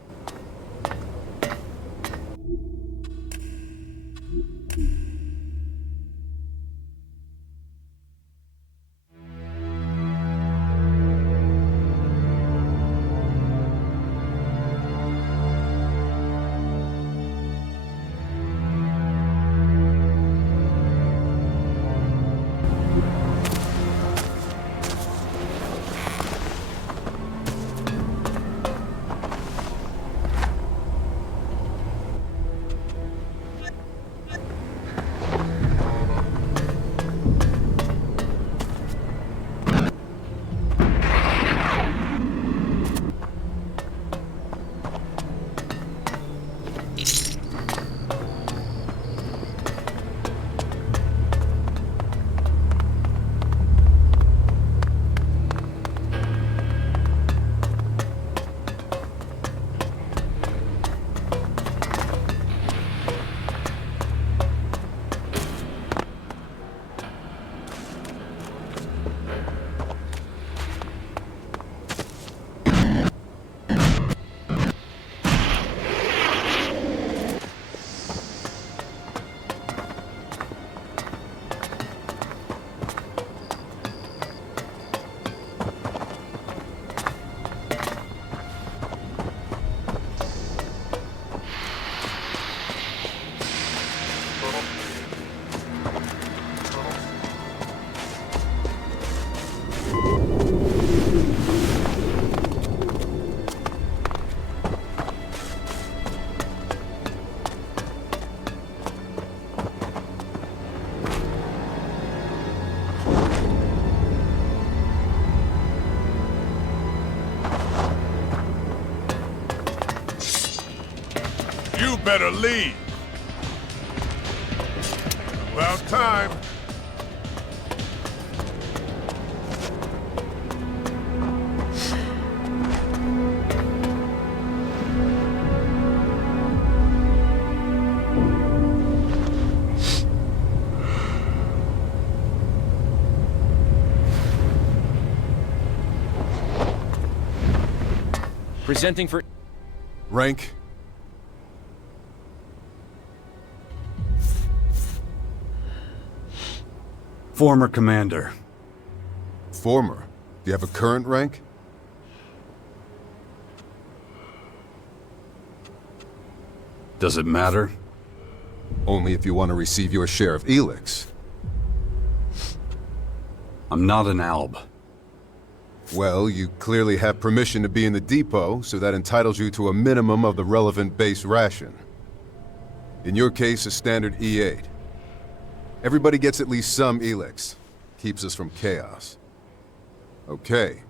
You better leave. About time. Presenting for... Rank? Former commander. Former? Do you have a current rank? Does it matter? Only if you want to receive your share of Elex. I'm not an Alb. Well, you clearly have permission to be in the depot, so that entitles you to a minimum of the relevant base ration. In your case, a standard E8. Everybody gets at least some Elex. Keeps us from chaos. Okay.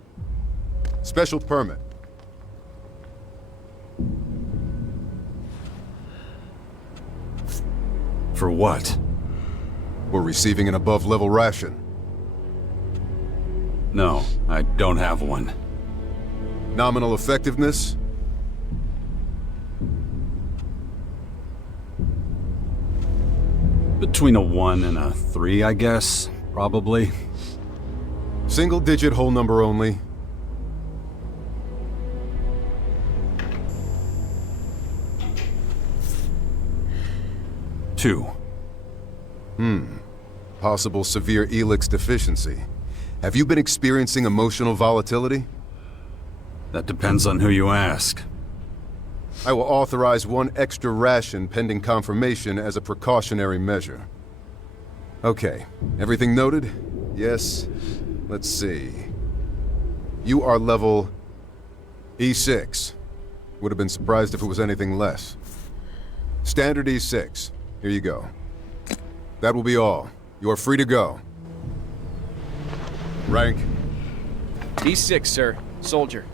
Special permit. For what? For receiving an above-level ration. No, I don't have one. Nominal effectiveness? Between a 1 and a 3, I guess. Probably. Single-digit whole number only. Two. Possible severe Elex deficiency. Have you been experiencing emotional volatility? That depends on who you ask. I will authorize 1 extra ration pending confirmation as a precautionary measure. Okay, everything noted? Yes. Let's see. You are level E6. Would have been surprised if it was anything less. Standard E6. Here you go. That will be all. You are free to go. Rank? D6, sir. Soldier.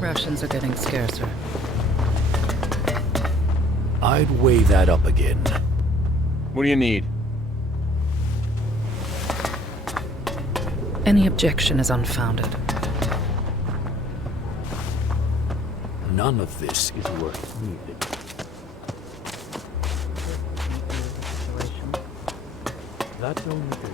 Rations are getting scarcer. I'd weigh that up again. What do you need? Any objection is unfounded. None of this is worth needing. That's only good.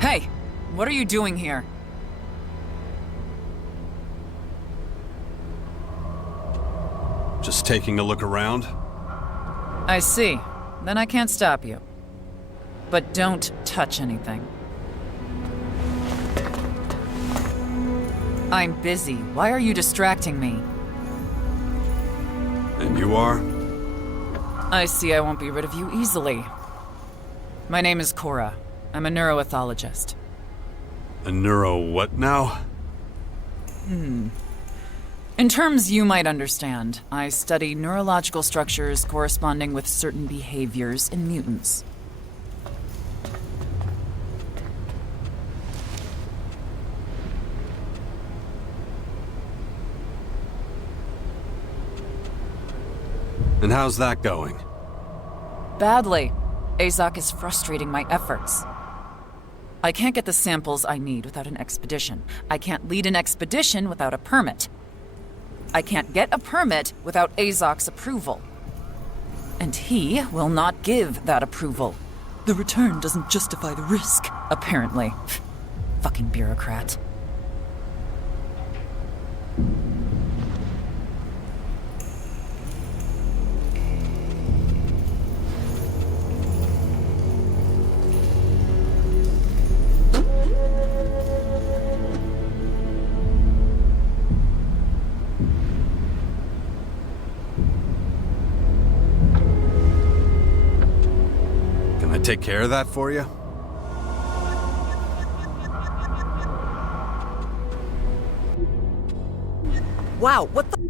Hey, what are you doing here? Just taking a look around? I see. Then I can't stop you. But don't touch anything. I'm busy. Why are you distracting me? And you are? I see I won't be rid of you easily. My name is Cora. I'm a neuroethologist. A neuro what now? In terms you might understand, I study neurological structures corresponding with certain behaviors in mutants. And how's that going? Badly. Azok is frustrating my efforts. I can't get the samples I need without an expedition. I can't lead an expedition without a permit. I can't get a permit without Azok's approval. And he will not give that approval. The return doesn't justify the risk, apparently. Fucking bureaucrat. Can I take care of that for you? Wow, what the?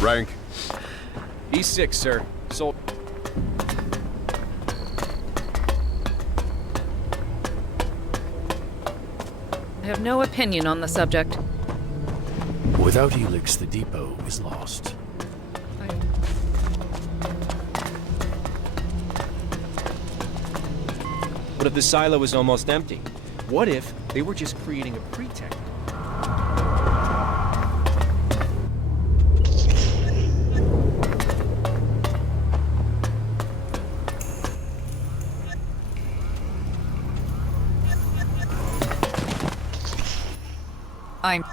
Rank? E6, sir. Sol- I have no opinion on the subject. Without Elex, the depot is lost. What if the silo is almost empty? What if they were just creating a pretext? I'm...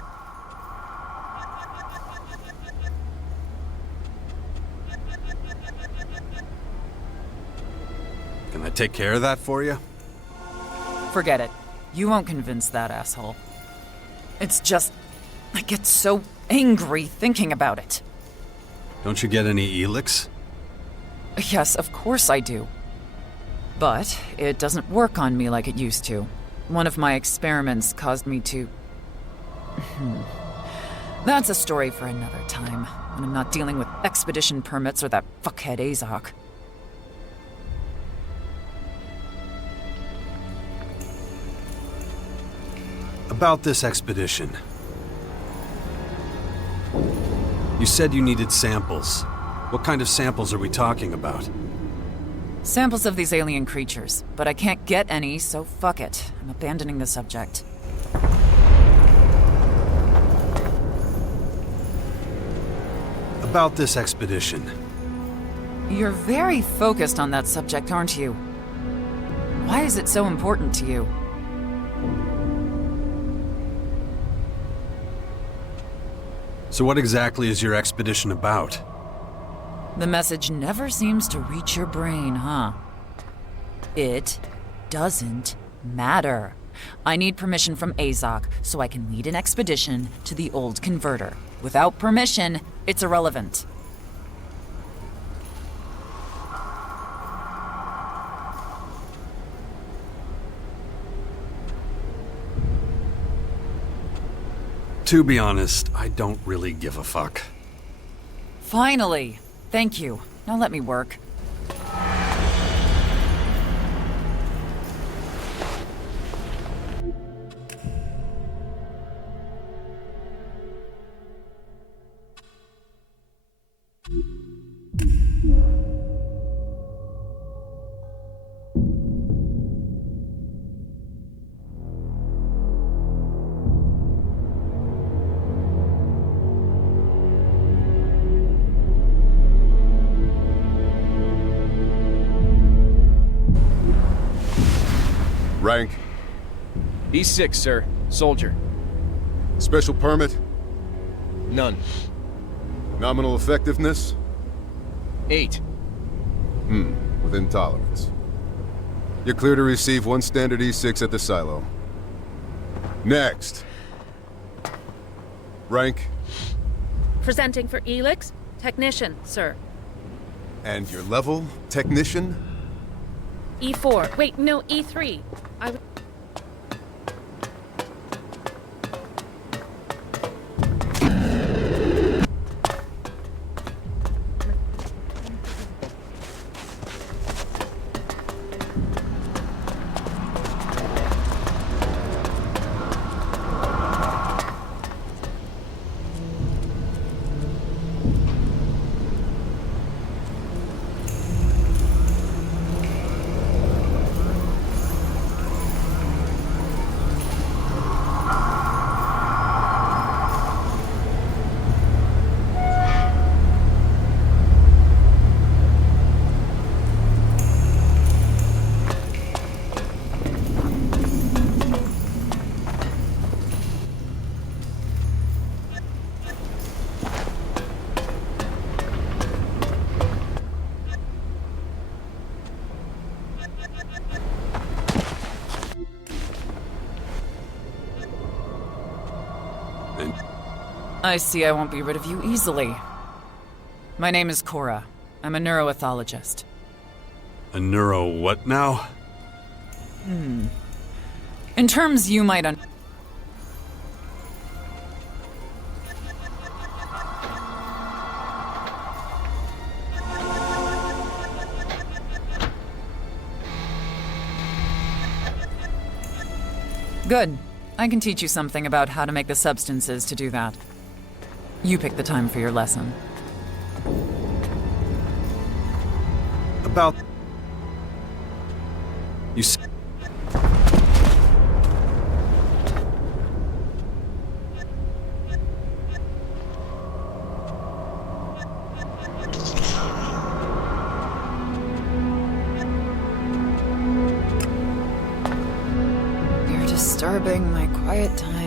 Can I take care of that for you? Forget it. You won't convince that asshole. It's just... I get so angry thinking about it. Don't you get any Elex? Yes, of course I do. But it doesn't work on me like it used to. One of my experiments caused me to... That's a story for another time, when I'm not dealing with expedition permits or that fuckhead Azok. About this expedition. You said you needed samples. What kind of samples are we talking about? Samples of these alien creatures, but I can't get any, so fuck it. I'm abandoning the subject. About this expedition. You're very focused on that subject, aren't you? Why is it so important to you? So what exactly is your expedition about? The message never seems to reach your brain, huh? It doesn't matter. I need permission from Azok so I can lead an expedition to the old converter. Without permission, it's irrelevant. To be honest, I don't really give a fuck. Finally! Thank you. Now let me work. Rank? E6, sir. Soldier. Special permit? None. Nominal effectiveness? 8. Within tolerance. You're clear to receive 1 standard E6 at the silo. Next. Rank? Presenting for Elex, technician, sir. And your level? Technician? E4. Wait, no, E3. I would. I see I won't be rid of you easily. My name is Cora. I'm a neuroethologist. A neuro what now? In terms you might Good. I can teach you something about how to make the substances to do that. You pick the time for your lesson. About... You s- You're disturbing my quiet time.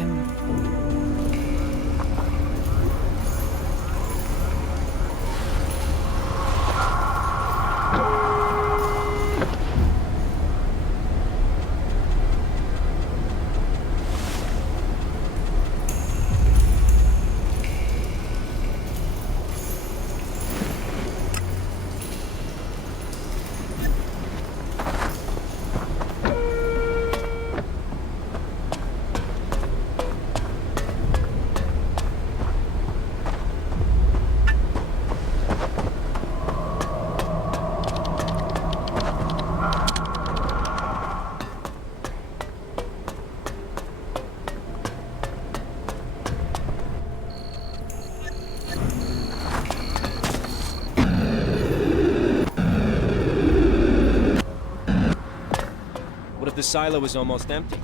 The silo is almost empty.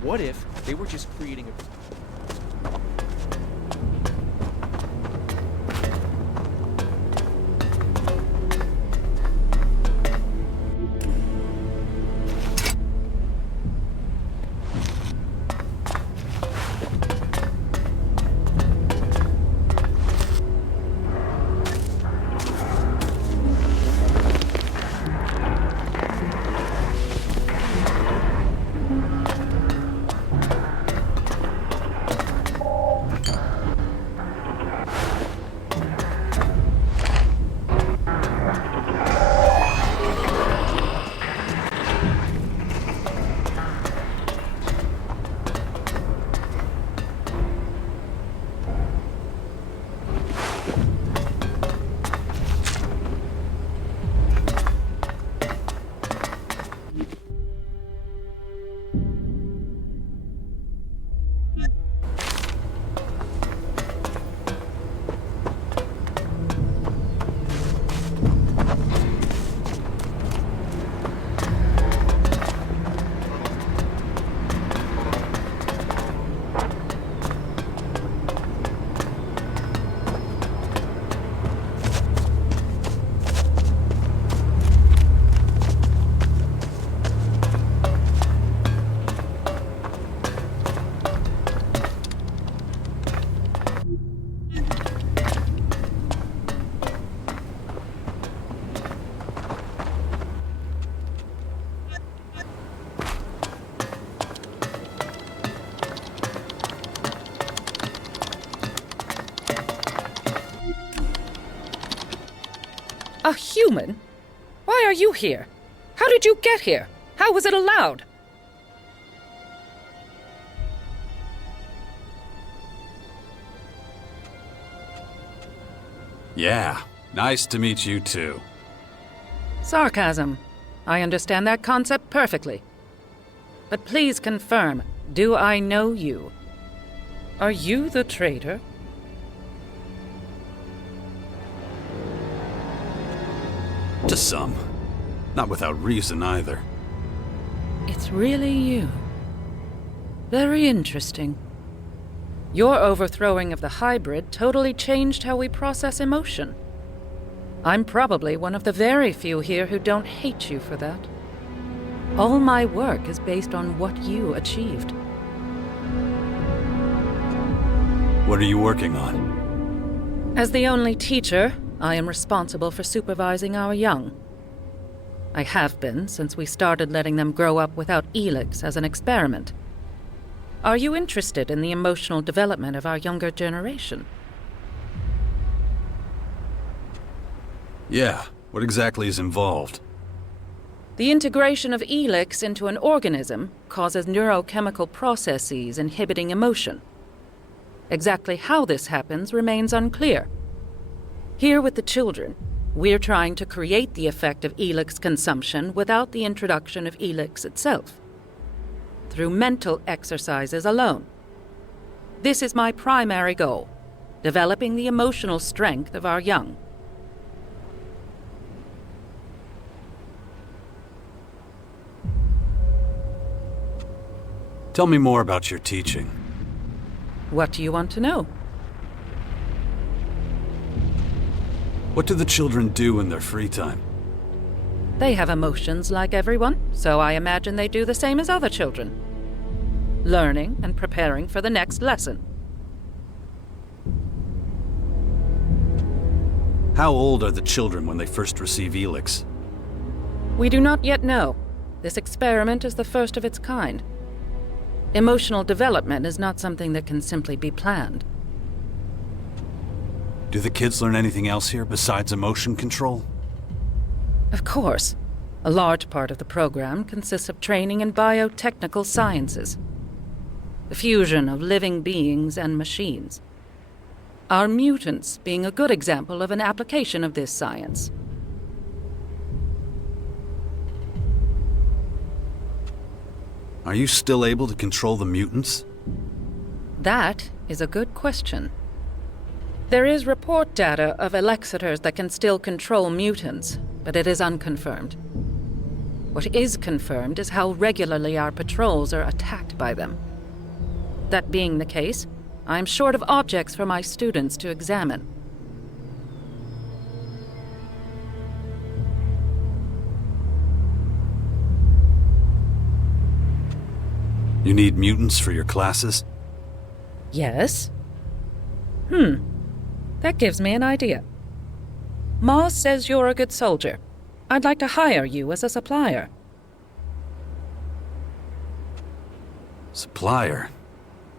What if they were just creating a... A human? Why are you here? How did you get here? How was it allowed? Yeah, nice to meet you too. Sarcasm. I understand that concept perfectly. But please confirm, do I know you? Are you the traitor? To some. Not without reason either. It's really you. Very interesting. Your overthrowing of the hybrid totally changed how we process emotion. I'm probably one of the very few here who don't hate you for that. All my work is based on what you achieved. What are you working on? As the only teacher, I am responsible for supervising our young. I have been since we started letting them grow up without Elex as an experiment. Are you interested in the emotional development of our younger generation? Yeah, what exactly is involved? The integration of Elex into an organism causes neurochemical processes inhibiting emotion. Exactly how this happens remains unclear. Here with the children, we're trying to create the effect of Elex consumption without the introduction of Elex itself, through mental exercises alone. This is my primary goal, developing the emotional strength of our young. Tell me more about your teaching. What do you want to know? What do the children do in their free time? They have emotions like everyone, so I imagine they do the same as other children. Learning and preparing for the next lesson. How old are the children when they first receive Elex? We do not yet know. This experiment is the first of its kind. Emotional development is not something that can simply be planned. Do the kids learn anything else here besides emotion control? Of course. A large part of the program consists of training in biotechnical sciences. The fusion of living beings and machines. Our mutants being a good example of an application of this science. Are you still able to control the mutants? That is a good question. There is report data of Elexiters that can still control mutants, but it is unconfirmed. What is confirmed is how regularly our patrols are attacked by them. That being the case, I'm short of objects for my students to examine. You need mutants for your classes? Yes? That gives me an idea. Moss says you're a good soldier. I'd like to hire you as a supplier. Supplier?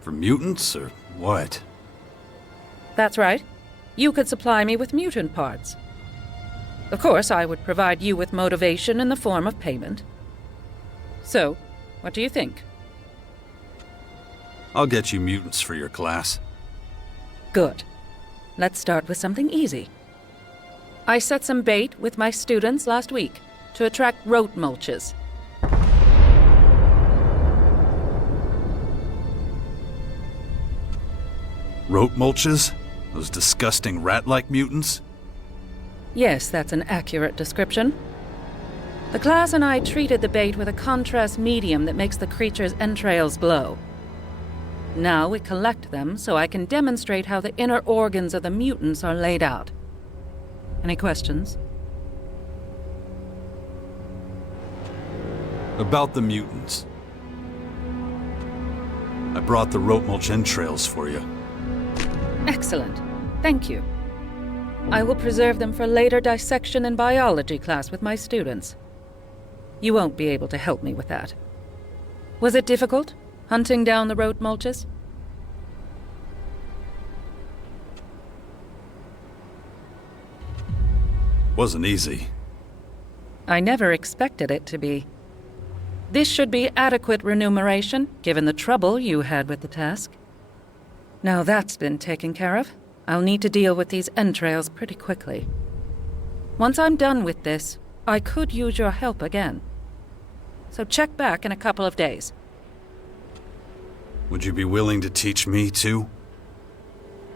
For mutants, or what? That's right. You could supply me with mutant parts. Of course, I would provide you with motivation in the form of payment. So, what do you think? I'll get you mutants for your class. Good. Let's start with something easy. I set some bait with my students last week to attract rote mulches. Rote mulches? Those disgusting rat-like mutants? Yes, that's an accurate description. The class and I treated the bait with a contrast medium that makes the creature's entrails glow. Now we collect them so I can demonstrate how the inner organs of the mutants are laid out. Any questions? About the mutants. I brought the rote mulch entrails for you. Excellent. Thank you. I will preserve them for later dissection in biology class with my students. You won't be able to help me with that. Was it difficult, hunting down the rote mulches? Wasn't easy. I never expected it to be. This should be adequate remuneration, given the trouble you had with the task. Now that's been taken care of, I'll need to deal with these entrails pretty quickly. Once I'm done with this, I could use your help again. So check back in a couple of days. Would you be willing to teach me, too?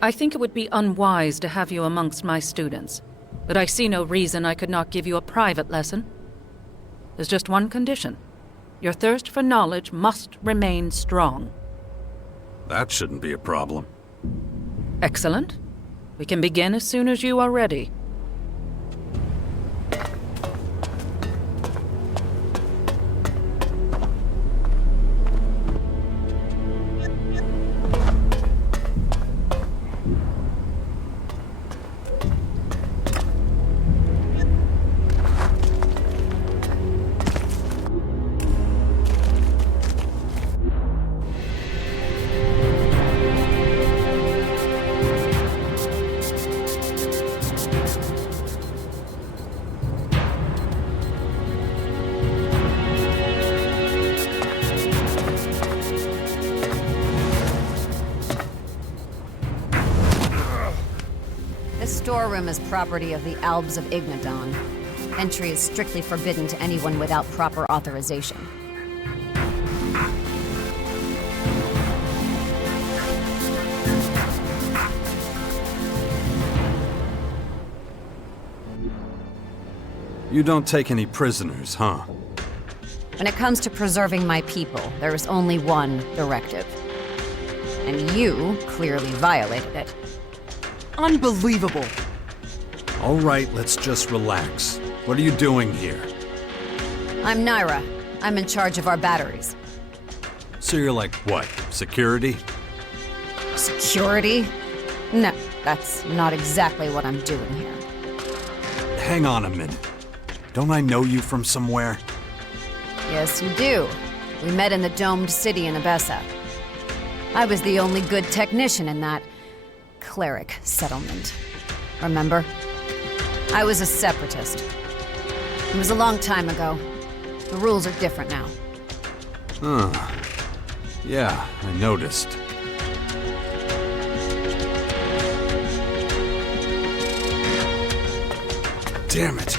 I think it would be unwise to have you amongst my students, but I see no reason I could not give you a private lesson. There's just one condition. Your thirst for knowledge must remain strong. That shouldn't be a problem. Excellent. We can begin as soon as you are ready. This storeroom is property of the Albs of Ignadon. Entry is strictly forbidden to anyone without proper authorization. You don't take any prisoners, huh? When it comes to preserving my people, there is only one directive. And you clearly violated it. Unbelievable. All right, let's just relax. What are you doing here? I'm Naira. I'm in charge of our batteries. So you're like, what, security? Security? No, that's not exactly what I'm doing here. Hang on a minute. Don't I know you from somewhere? Yes, you do. We met in the domed city in Abessa. I was the only good technician in that cleric settlement. Remember? I was a separatist. It was a long time ago. The rules are different now. Huh. Yeah, I noticed. Damn it.